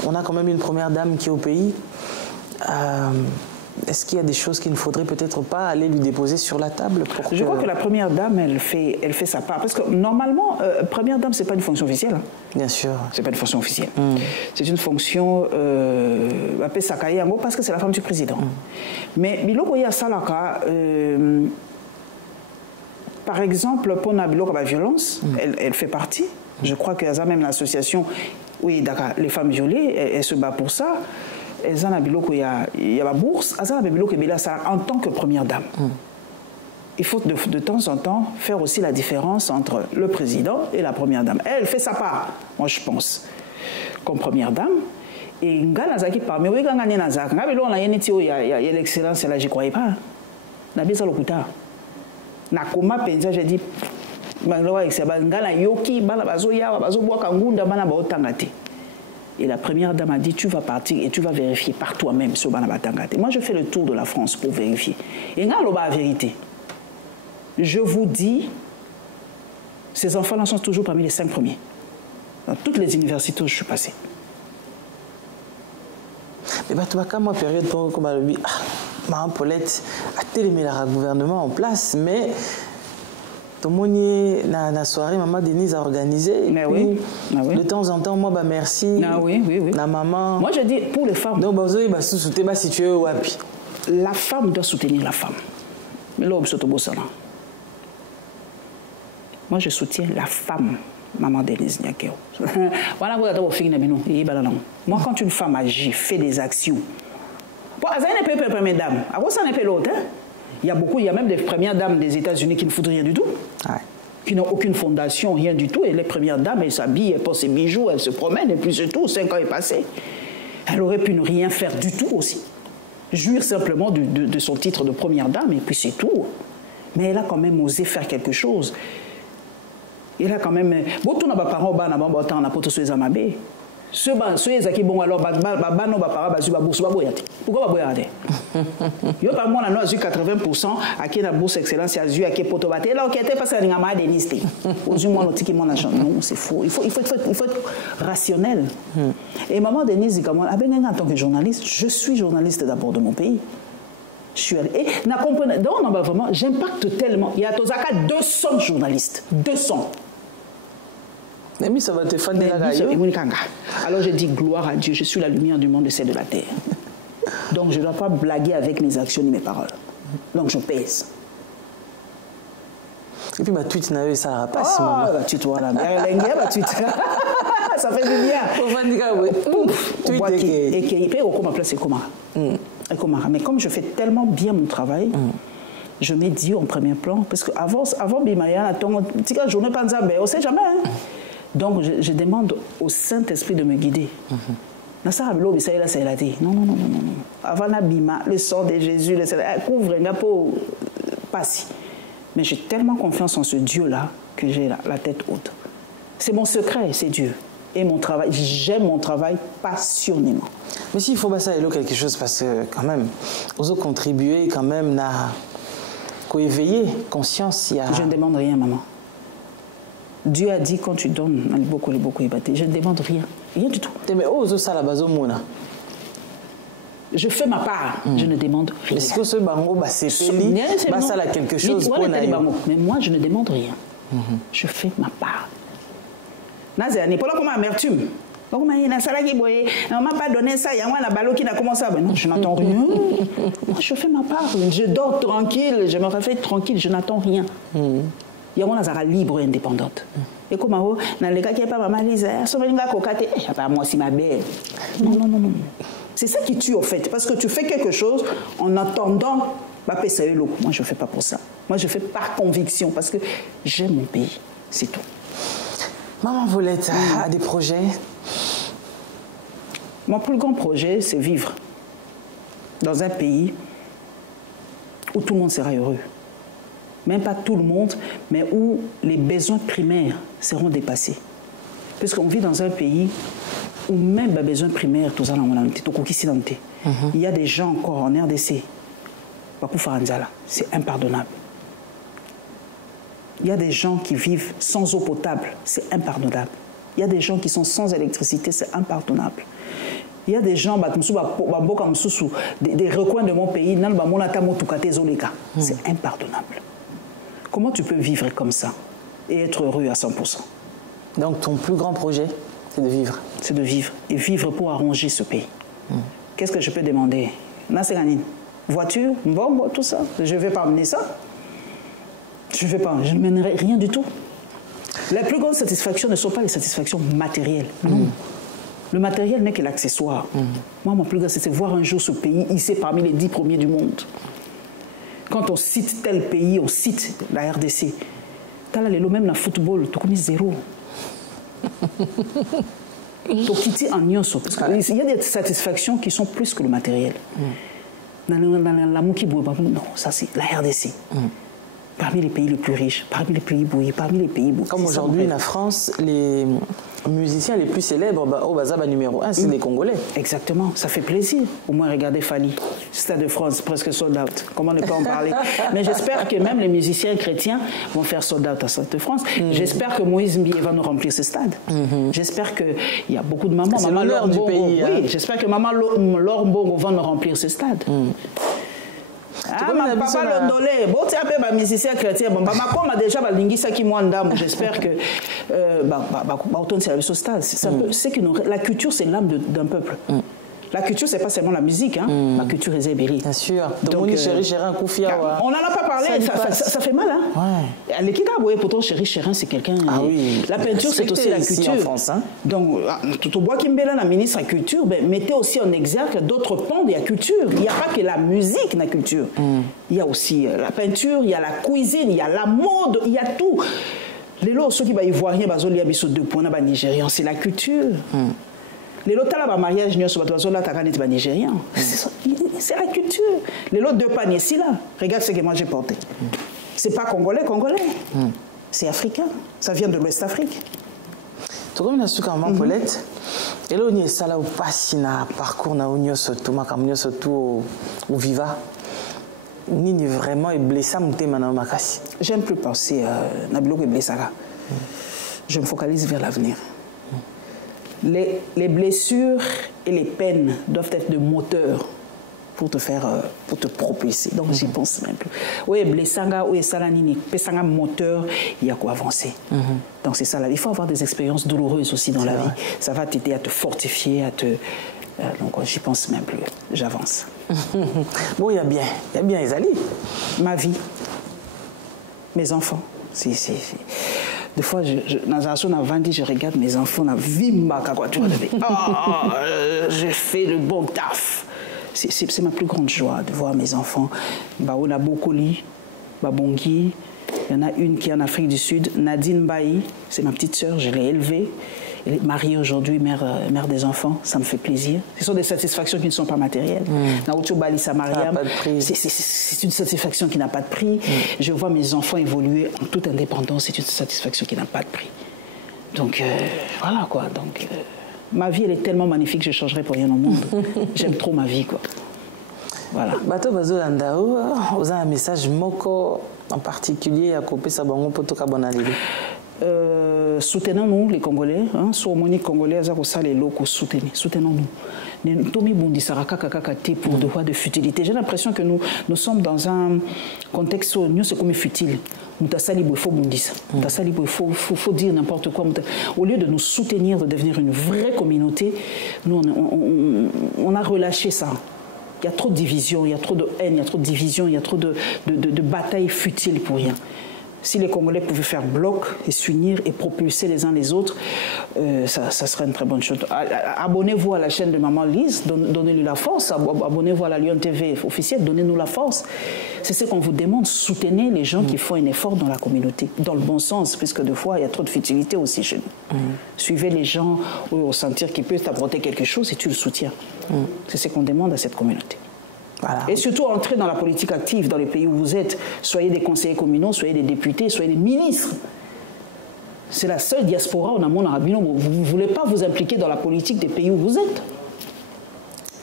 on a quand même une première dame qui est au pays. Est-ce qu'il y a des choses qu'il ne faudrait peut-être pas aller lui déposer sur la table Je crois que la première dame, elle fait sa part. Parce que normalement, première dame, ce n'est pas une fonction officielle. Hein. Bien sûr. Ce n'est pas une fonction officielle. C'est une fonction, parce que c'est la femme du président. Mais Biloko ya Salaka, par exemple, pour Biloko la violence, elle fait partie. Je crois qu'il y a même l'association, oui, d'accord, les femmes violées, elles se battent pour ça. Il y a la bourse, en tant que première dame. Il faut de temps en temps faire aussi la différence entre le président et la première dame. Elle fait sa part, moi je pense, comme première dame. Et Nganazaki parmi oui, il y a l'excellence, là, je ne croyais pas. J'ai dit, et la première dame a dit, tu vas partir et tu vas vérifier par toi-même sur Banabatangate. Moi, je fais le tour de la France pour vérifier. Et là, la vérité. Je vous dis, ces enfants-là sont toujours parmi les 5 premiers. Dans toutes les universités où je suis passée. Mais tu vois, quand moi, période pour comme elle dit, Mme Paulette a télémé le gouvernement en place, mais la soirée, maman Denise a organisé. Mais oui. De temps en temps, moi, merci. Oui. La maman. Moi, je dis pour les femmes. Donc, la femme doit soutenir la femme. Mais là, moi, je soutiens la femme, maman Denise Nyakeo. Moi, quand une femme agit, fait des actions, première dame. À quoi ça n'est pas l'autre? Il y a même des premières dames des États-Unis qui ne foutent rien du tout, qui n'ont aucune fondation, rien du tout. Et les premières dames, elles s'habillent, elles portent ses bijoux, elles se promènent, et puis c'est tout. 5 ans est passé. Elle aurait pu ne rien faire du tout aussi. Jouir simplement de son titre de première dame, et puis c'est tout. Mais elle a quand même osé faire quelque chose. Elle a quand même. ceux qui bon alors bano ba para ba su ba bourse ba boyate. Pourquoi ba boyate? Yo par moi na 80% à qui la bourse excellence a eu à qui poto baté là OK était parce que nga ma Denis té. Aujourd'hui moi l'autre qui mon agent non, c'est faux. Il faut être rationnel. Et maman Denise dit comme moi en tant que journaliste, je suis journaliste d'abord de mon pays. Je suis allée. Et na comprenez donc non vraiment, j'impacte tellement. Il y a Tozaka 200 journalistes, 200. Mais ça va te faire des alors je dis gloire à Dieu, je suis la lumière du monde et celle de la terre. Donc je ne dois pas blaguer avec mes actions ni mes paroles. Donc je pèse. Et puis ma tweet n'a eu ça pas si maman. Oh, tu vois là, ma tweet. Ça fait du bien. Et qui paye au comment placer comment. Mais comme je fais tellement bien mon travail, je mets Dieu en premier plan parce que avant Bimaya, petit journée pas de on sait jamais. Donc je demande au Saint-Esprit de me guider. Non. Avant l'abima, le sang de Jésus, couvre pour passer. Mais j'ai tellement confiance en ce Dieu-là que j'ai la tête haute. C'est mon secret, c'est Dieu. Et mon travail, j'aime mon travail passionnément. Mais s'il faut passer à quelque chose, parce que quand même, aux autres contribuer quand même à éveiller conscience. Je ne demande rien, maman. Dieu a dit quand tu donnes, je ne demande rien. Rien du tout. Je fais ma part, je ne demande rien. Est-ce que ce bango, c'est quelque chose pour mais moi, je ne demande rien. Je fais ma part. N'est pas là comme amertume. On m'a pas donné ça, il y a un ballot qui n'a commencé à... Non, je n'attends rien. Moi, je fais ma part. Je dors tranquille, je me réveille tranquille, je n'attends rien. Il y a un libre et indépendante. Et comme dans les cas qui n'est pas maman Lisa, pas moi si ma belle. Non. C'est ça qui tue en fait. Parce que tu fais quelque chose en attendant. Moi, je ne fais pas pour ça. Moi, je fais par conviction parce que j'aime mon pays. C'est tout. Maman Volette a des projets? Mon plus grand projet, c'est vivre dans un pays où tout le monde sera heureux. Même pas tout le monde, mais où les besoins primaires seront dépassés. Puisqu'on vit dans un pays où même les besoins primaires, il y a des gens encore en RDC, c'est impardonnable. Il y a des gens qui vivent sans eau potable, c'est impardonnable. Il y a des gens qui sont sans électricité, c'est impardonnable. Il y a des gens, des recoins de mon pays, c'est impardonnable. Comment tu peux vivre comme ça et être heureux à 100%? Donc ton plus grand projet, c'est de vivre? C'est de vivre. Et vivre pour arranger ce pays. Qu'est-ce que je peux demander? Voiture, bon, tout ça. Je ne vais pas amener ça. Je ne mènerai rien du tout. Les plus grandes satisfactions ne sont pas les satisfactions matérielles. Non. Le matériel n'est que l'accessoire. Moi, mon plus grand, c'est voir un jour ce pays hissé parmi les 10 premiers du monde. Quand on cite tel pays, on cite la RDC. Même dans le football, tu connais zéro. Il y a des satisfactions qui sont plus que le matériel. Dans la Moukibo, non, ça c'est la RDC. Parmi les pays les plus riches, parmi les pays bouillis, parmi les pays bouillis. Comme aujourd'hui, la France, les musiciens les plus célèbres, numéro 1, c'est les Congolais. Exactement, ça fait plaisir. Au moins, regardez Fali, Stade de France, presque sold out. Comment ne pas en parler? Mais j'espère que même les musiciens chrétiens vont faire sold out à Stade de France. J'espère que Moïse Mbié va nous remplir ce stade. J'espère qu'il y a beaucoup de mamans. C'est l'honneur du pays. Oui, j'espère que maman Laure Mbongo va nous remplir ce stade. Papa Londolé, bon, tu as un musicien chrétien. Bon, ma com a déjà balingisa qui m'ondam. J'espère que autant c'est ce stade. C'est que la culture, c'est l'âme d'un peuple. La culture, c'est pas seulement la musique, hein. La culture est zébérie. Bien sûr. Donc, on n'en a pas parlé, ça fait mal, hein. Ouais. Pourtant, Chéri Chérin, c'est quelqu'un. Ah oui. La peinture, c'est aussi la culture. En France, hein. Donc, tout au bois Kimbela, la ministre de la Culture, mettez aussi en exergue d'autres pans de la culture. Il n'y a pas que la musique, la culture. Il y a aussi la peinture, il y a la cuisine, il y a la mode, il y a tout. Les lots, ceux qui vont y voir rien, c'est la culture. Les lots de mariage, nigérien. C'est la culture. Les lots de panier, c'est là. Regarde ce que moi j'ai porté. C'est pas congolais. C'est africain. Ça vient de l'Ouest Afrique. Tout comme la Paulette, Et là, on est ça là où passe na parcours na onyo surtout makamnyo surtout au viva. Ni vraiment est blessé monter maintenant makasi. J'aime plus penser na biloko est blessé là. Je me focalise vers l'avenir. Les blessures et les peines doivent être de moteur pour te faire, pour te propulser. Donc j'y pense même plus. Oui, blessanga, oui, salanini, pesanga moteur, il y a quoi avancer. Donc c'est ça là. Il faut avoir des expériences douloureuses aussi dans la vie. Ça va t'aider à te fortifier, à te. Donc j'y pense même plus. J'avance. Bon, il y a bien Isali. Ma vie, mes enfants. Des fois, dans un son avant dit, je regarde mes enfants, on a vimba, quoi, tu vois, j'ai fait le bon taf. C'est ma plus grande joie de voir mes enfants. On a Bokoli, Babongi, il y en a une qui est en Afrique du Sud, Nadine Baï, c'est ma petite sœur, je l'ai élevée. Elle est mariée aujourd'hui, mère des enfants, ça me fait plaisir. Ce sont des satisfactions qui ne sont pas matérielles. Naoto Bali Samariam, c'est une satisfaction qui n'a pas de prix. Je vois mes enfants évoluer en toute indépendance, c'est une satisfaction qui n'a pas de prix. Donc voilà quoi. Donc, ma vie elle est tellement magnifique que je ne changerai pour rien au monde. J'aime trop ma vie quoi. Voilà. Bato Bazolandao, vous avez un message moko en particulier à couper sa bango pour tout cabonalili. Soutenons-nous les Congolais, sur Monique Congolais, les locaux, soutenons-nous. Tomi Bondi Saraka Kakakati pour devoir de futilité. J'ai l'impression que nous sommes dans un contexte où nous sommes comme futile. Il faut dire n'importe quoi. Au lieu de nous soutenir, de devenir une vraie communauté, nous on a relâché ça. Il y a trop de division, il y a trop de haine, il y a trop de division, il y a trop de batailles futiles pour rien. Si les Congolais pouvaient faire bloc et s'unir et propulser les uns les autres, ça serait une très bonne chose. Abonnez-vous à la chaîne de Maman Lise, donnez-lui la force. Abonnez-vous à la Lyon TV officielle, donnez-nous la force. C'est ce qu'on vous demande, soutenez les gens qui font un effort dans la communauté, dans le bon sens, puisque des fois, il y a trop de futilité aussi chez nous. Suivez les gens au sentir qu'ils peuvent t'apporter quelque chose et tu le soutiens. C'est ce qu'on demande à cette communauté. Voilà. Et surtout, entrez dans la politique active dans les pays où vous êtes. Soyez des conseillers communaux, soyez des députés, soyez des ministres. C'est la seule diaspora au monde arabino. Vous ne voulez pas vous impliquer dans la politique des pays où vous êtes.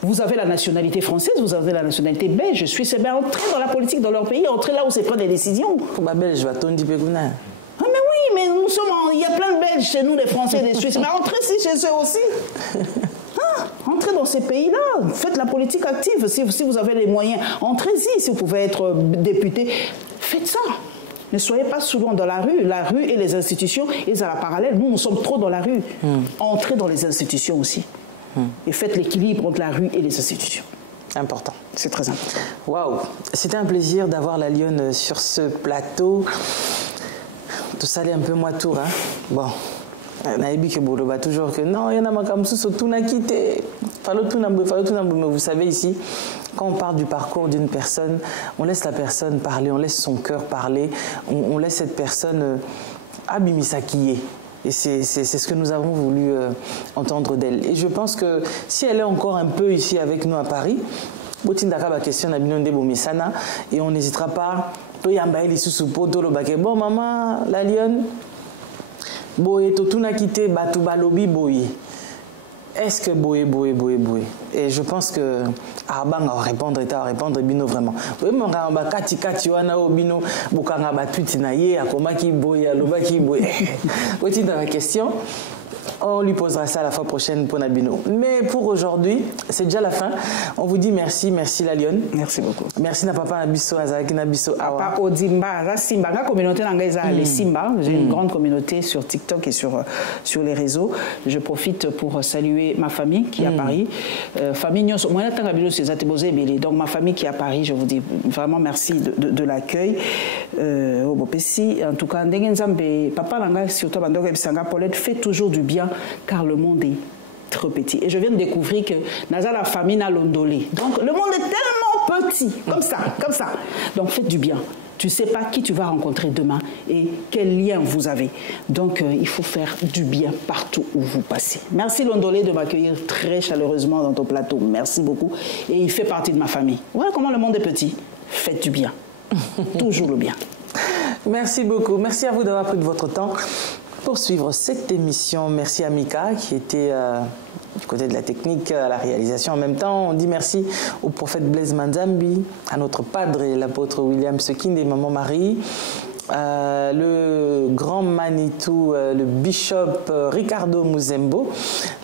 Vous avez la nationalité française, vous avez la nationalité belge, suisse. Mais entrez dans la politique dans leur pays, entrez là où c'est prendre des décisions. Belge, va t'en dire ah mais oui, mais nous sommes il y a plein de Belges chez nous, des Français, des Suisses. Mais entrez chez eux aussi. Entrez dans ces pays-là, faites la politique active si vous avez les moyens. Entrez-y si vous pouvez être député. Faites ça. Ne soyez pas souvent dans la rue et les institutions, ils à la parallèle. Nous sommes trop dans la rue. Entrez dans les institutions aussi. Et faites l'équilibre entre la rue et les institutions. Important. C'est très important. Waouh, c'était un plaisir d'avoir la Lionne sur ce plateau. Tout ça est un peu moi tour, hein. Bon. Toujours que non, il y en a comme ça, tout n'a quitté. Mais vous savez ici, quand on parle du parcours d'une personne, on laisse la personne parler, on laisse son cœur parler, on laisse cette personne abimisakier. Et c'est ce que nous avons voulu entendre d'elle. Et je pense que si elle est encore un peu ici avec nous à Paris, et on n'hésitera pas. Bon, maman, la Lionne. Boye to tuna quitté batu balobi boye. Est-ce que boye. Et je pense que Abanga va répondre bino vraiment. Oui, mon gars, kati wana obino bukanga batuti na ye akoma ki boye aloba ki boye. Voici dans la question. On lui posera ça la fois prochaine pour Nabino. Mais pour aujourd'hui, c'est déjà la fin. On vous dit merci la Lionne. Merci beaucoup. Merci na papa Nabiso Azaki Nabiso Awa. Papa Odimba, la Simba, la communauté nangaisa les Simba. J'ai une grande communauté sur TikTok et sur les réseaux. Je profite pour saluer ma famille qui est à Paris. Famille Nyos, moi donc ma famille qui est à Paris, je vous dis vraiment merci de l'accueil. En tout cas, papa nanga surtout bandoga bisanga Paulette fait toujours du bien car le monde est trop petit. Et je viens de découvrir que Naza la famille n'a l'ondolé. Donc le monde est tellement petit, comme ça. Donc faites du bien. Tu ne sais pas qui tu vas rencontrer demain et quel lien vous avez. Donc il faut faire du bien partout où vous passez. Merci Londolé de m'accueillir très chaleureusement dans ton plateau. Merci beaucoup. Et il fait partie de ma famille. Voilà comment le monde est petit. Faites du bien. Toujours le bien. Merci beaucoup. Merci à vous d'avoir pris de votre temps pour suivre cette émission. Merci à Mika qui était du côté de la technique, à la réalisation en même temps. On dit merci au prophète Blaise Manzambi, à notre padre et l'apôtre William Sekinde et Maman Marie, le grand Manitou, le bishop Ricardo Muzembo.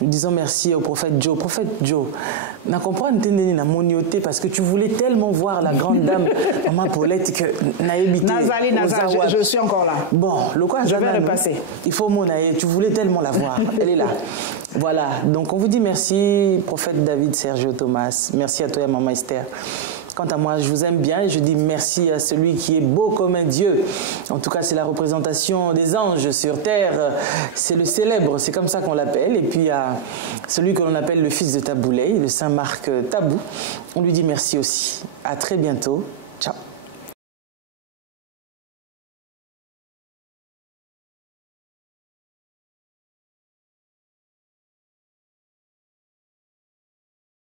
Nous disons merci au prophète Joe. Prophète Joe, na comprendre na monioté parce que tu voulais tellement voir la grande dame Maman Paulette que Nazali, je suis encore là. Bon, je vais repasser. Il faut mon tu voulais tellement la voir. Elle est là. Voilà, donc on vous dit merci, prophète David Sergio Thomas. Merci à toi, Maman Esther. Quant à moi, je vous aime bien et je dis merci à celui qui est beau comme un Dieu. En tout cas, c'est la représentation des anges sur terre. C'est le célèbre, c'est comme ça qu'on l'appelle. Et puis à celui que l'on appelle le fils de Taboulay, le Saint Marc Tabou. On lui dit merci aussi. À très bientôt. Ciao.